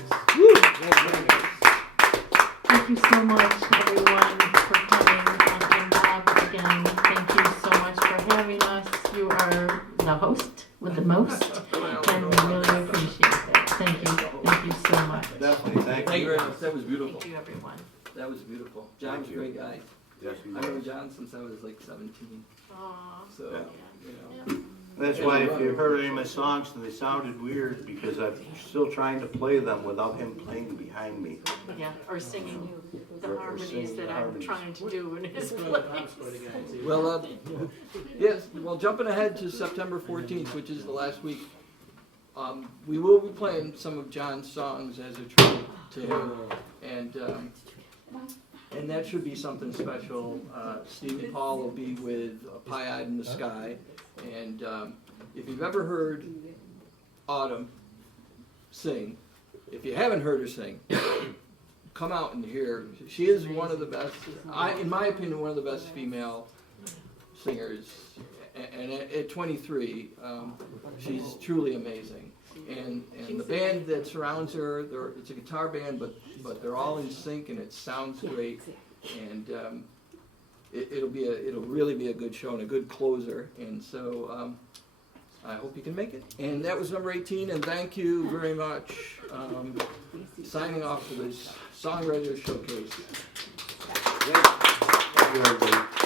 Thank you so much, everyone, for coming. And Bob, again, thank you so much for having us. You are the host with the most, and we really appreciate that. Thank you. Thank you so much. Definitely, Thank you very much. That was beautiful. Thank you, everyone. That was beautiful. John's a great guy. Yes, I know John since I was like 17. Aw. So, Yeah. you know. That's why if you heard any of my songs and they sounded weird, because I'm still trying to play them without him playing behind me. Yeah, or singing the Or harmonies singing that the I'm harmonies. trying to do in his place. Well, yes, well, jumping ahead to September 14th, which is the last week, we will be playing some of John's songs as a tribute to him, and that should be something special. Steve and Paul will be with Pie-Eyed in the Sky, and if you've ever heard Autumn sing, if you haven't heard her sing, come out and hear. She is one of the best, in my opinion, one of the best female singers. And at 23, she's truly amazing. And the band that surrounds her, it's a guitar band, but they're all in sync, and it sounds great. And it'll really be a good show and a good closer. And so I hope you can make it. And that was number 18. And thank you very much. Signing off for this Songwriters Showcase. Thank you, everybody.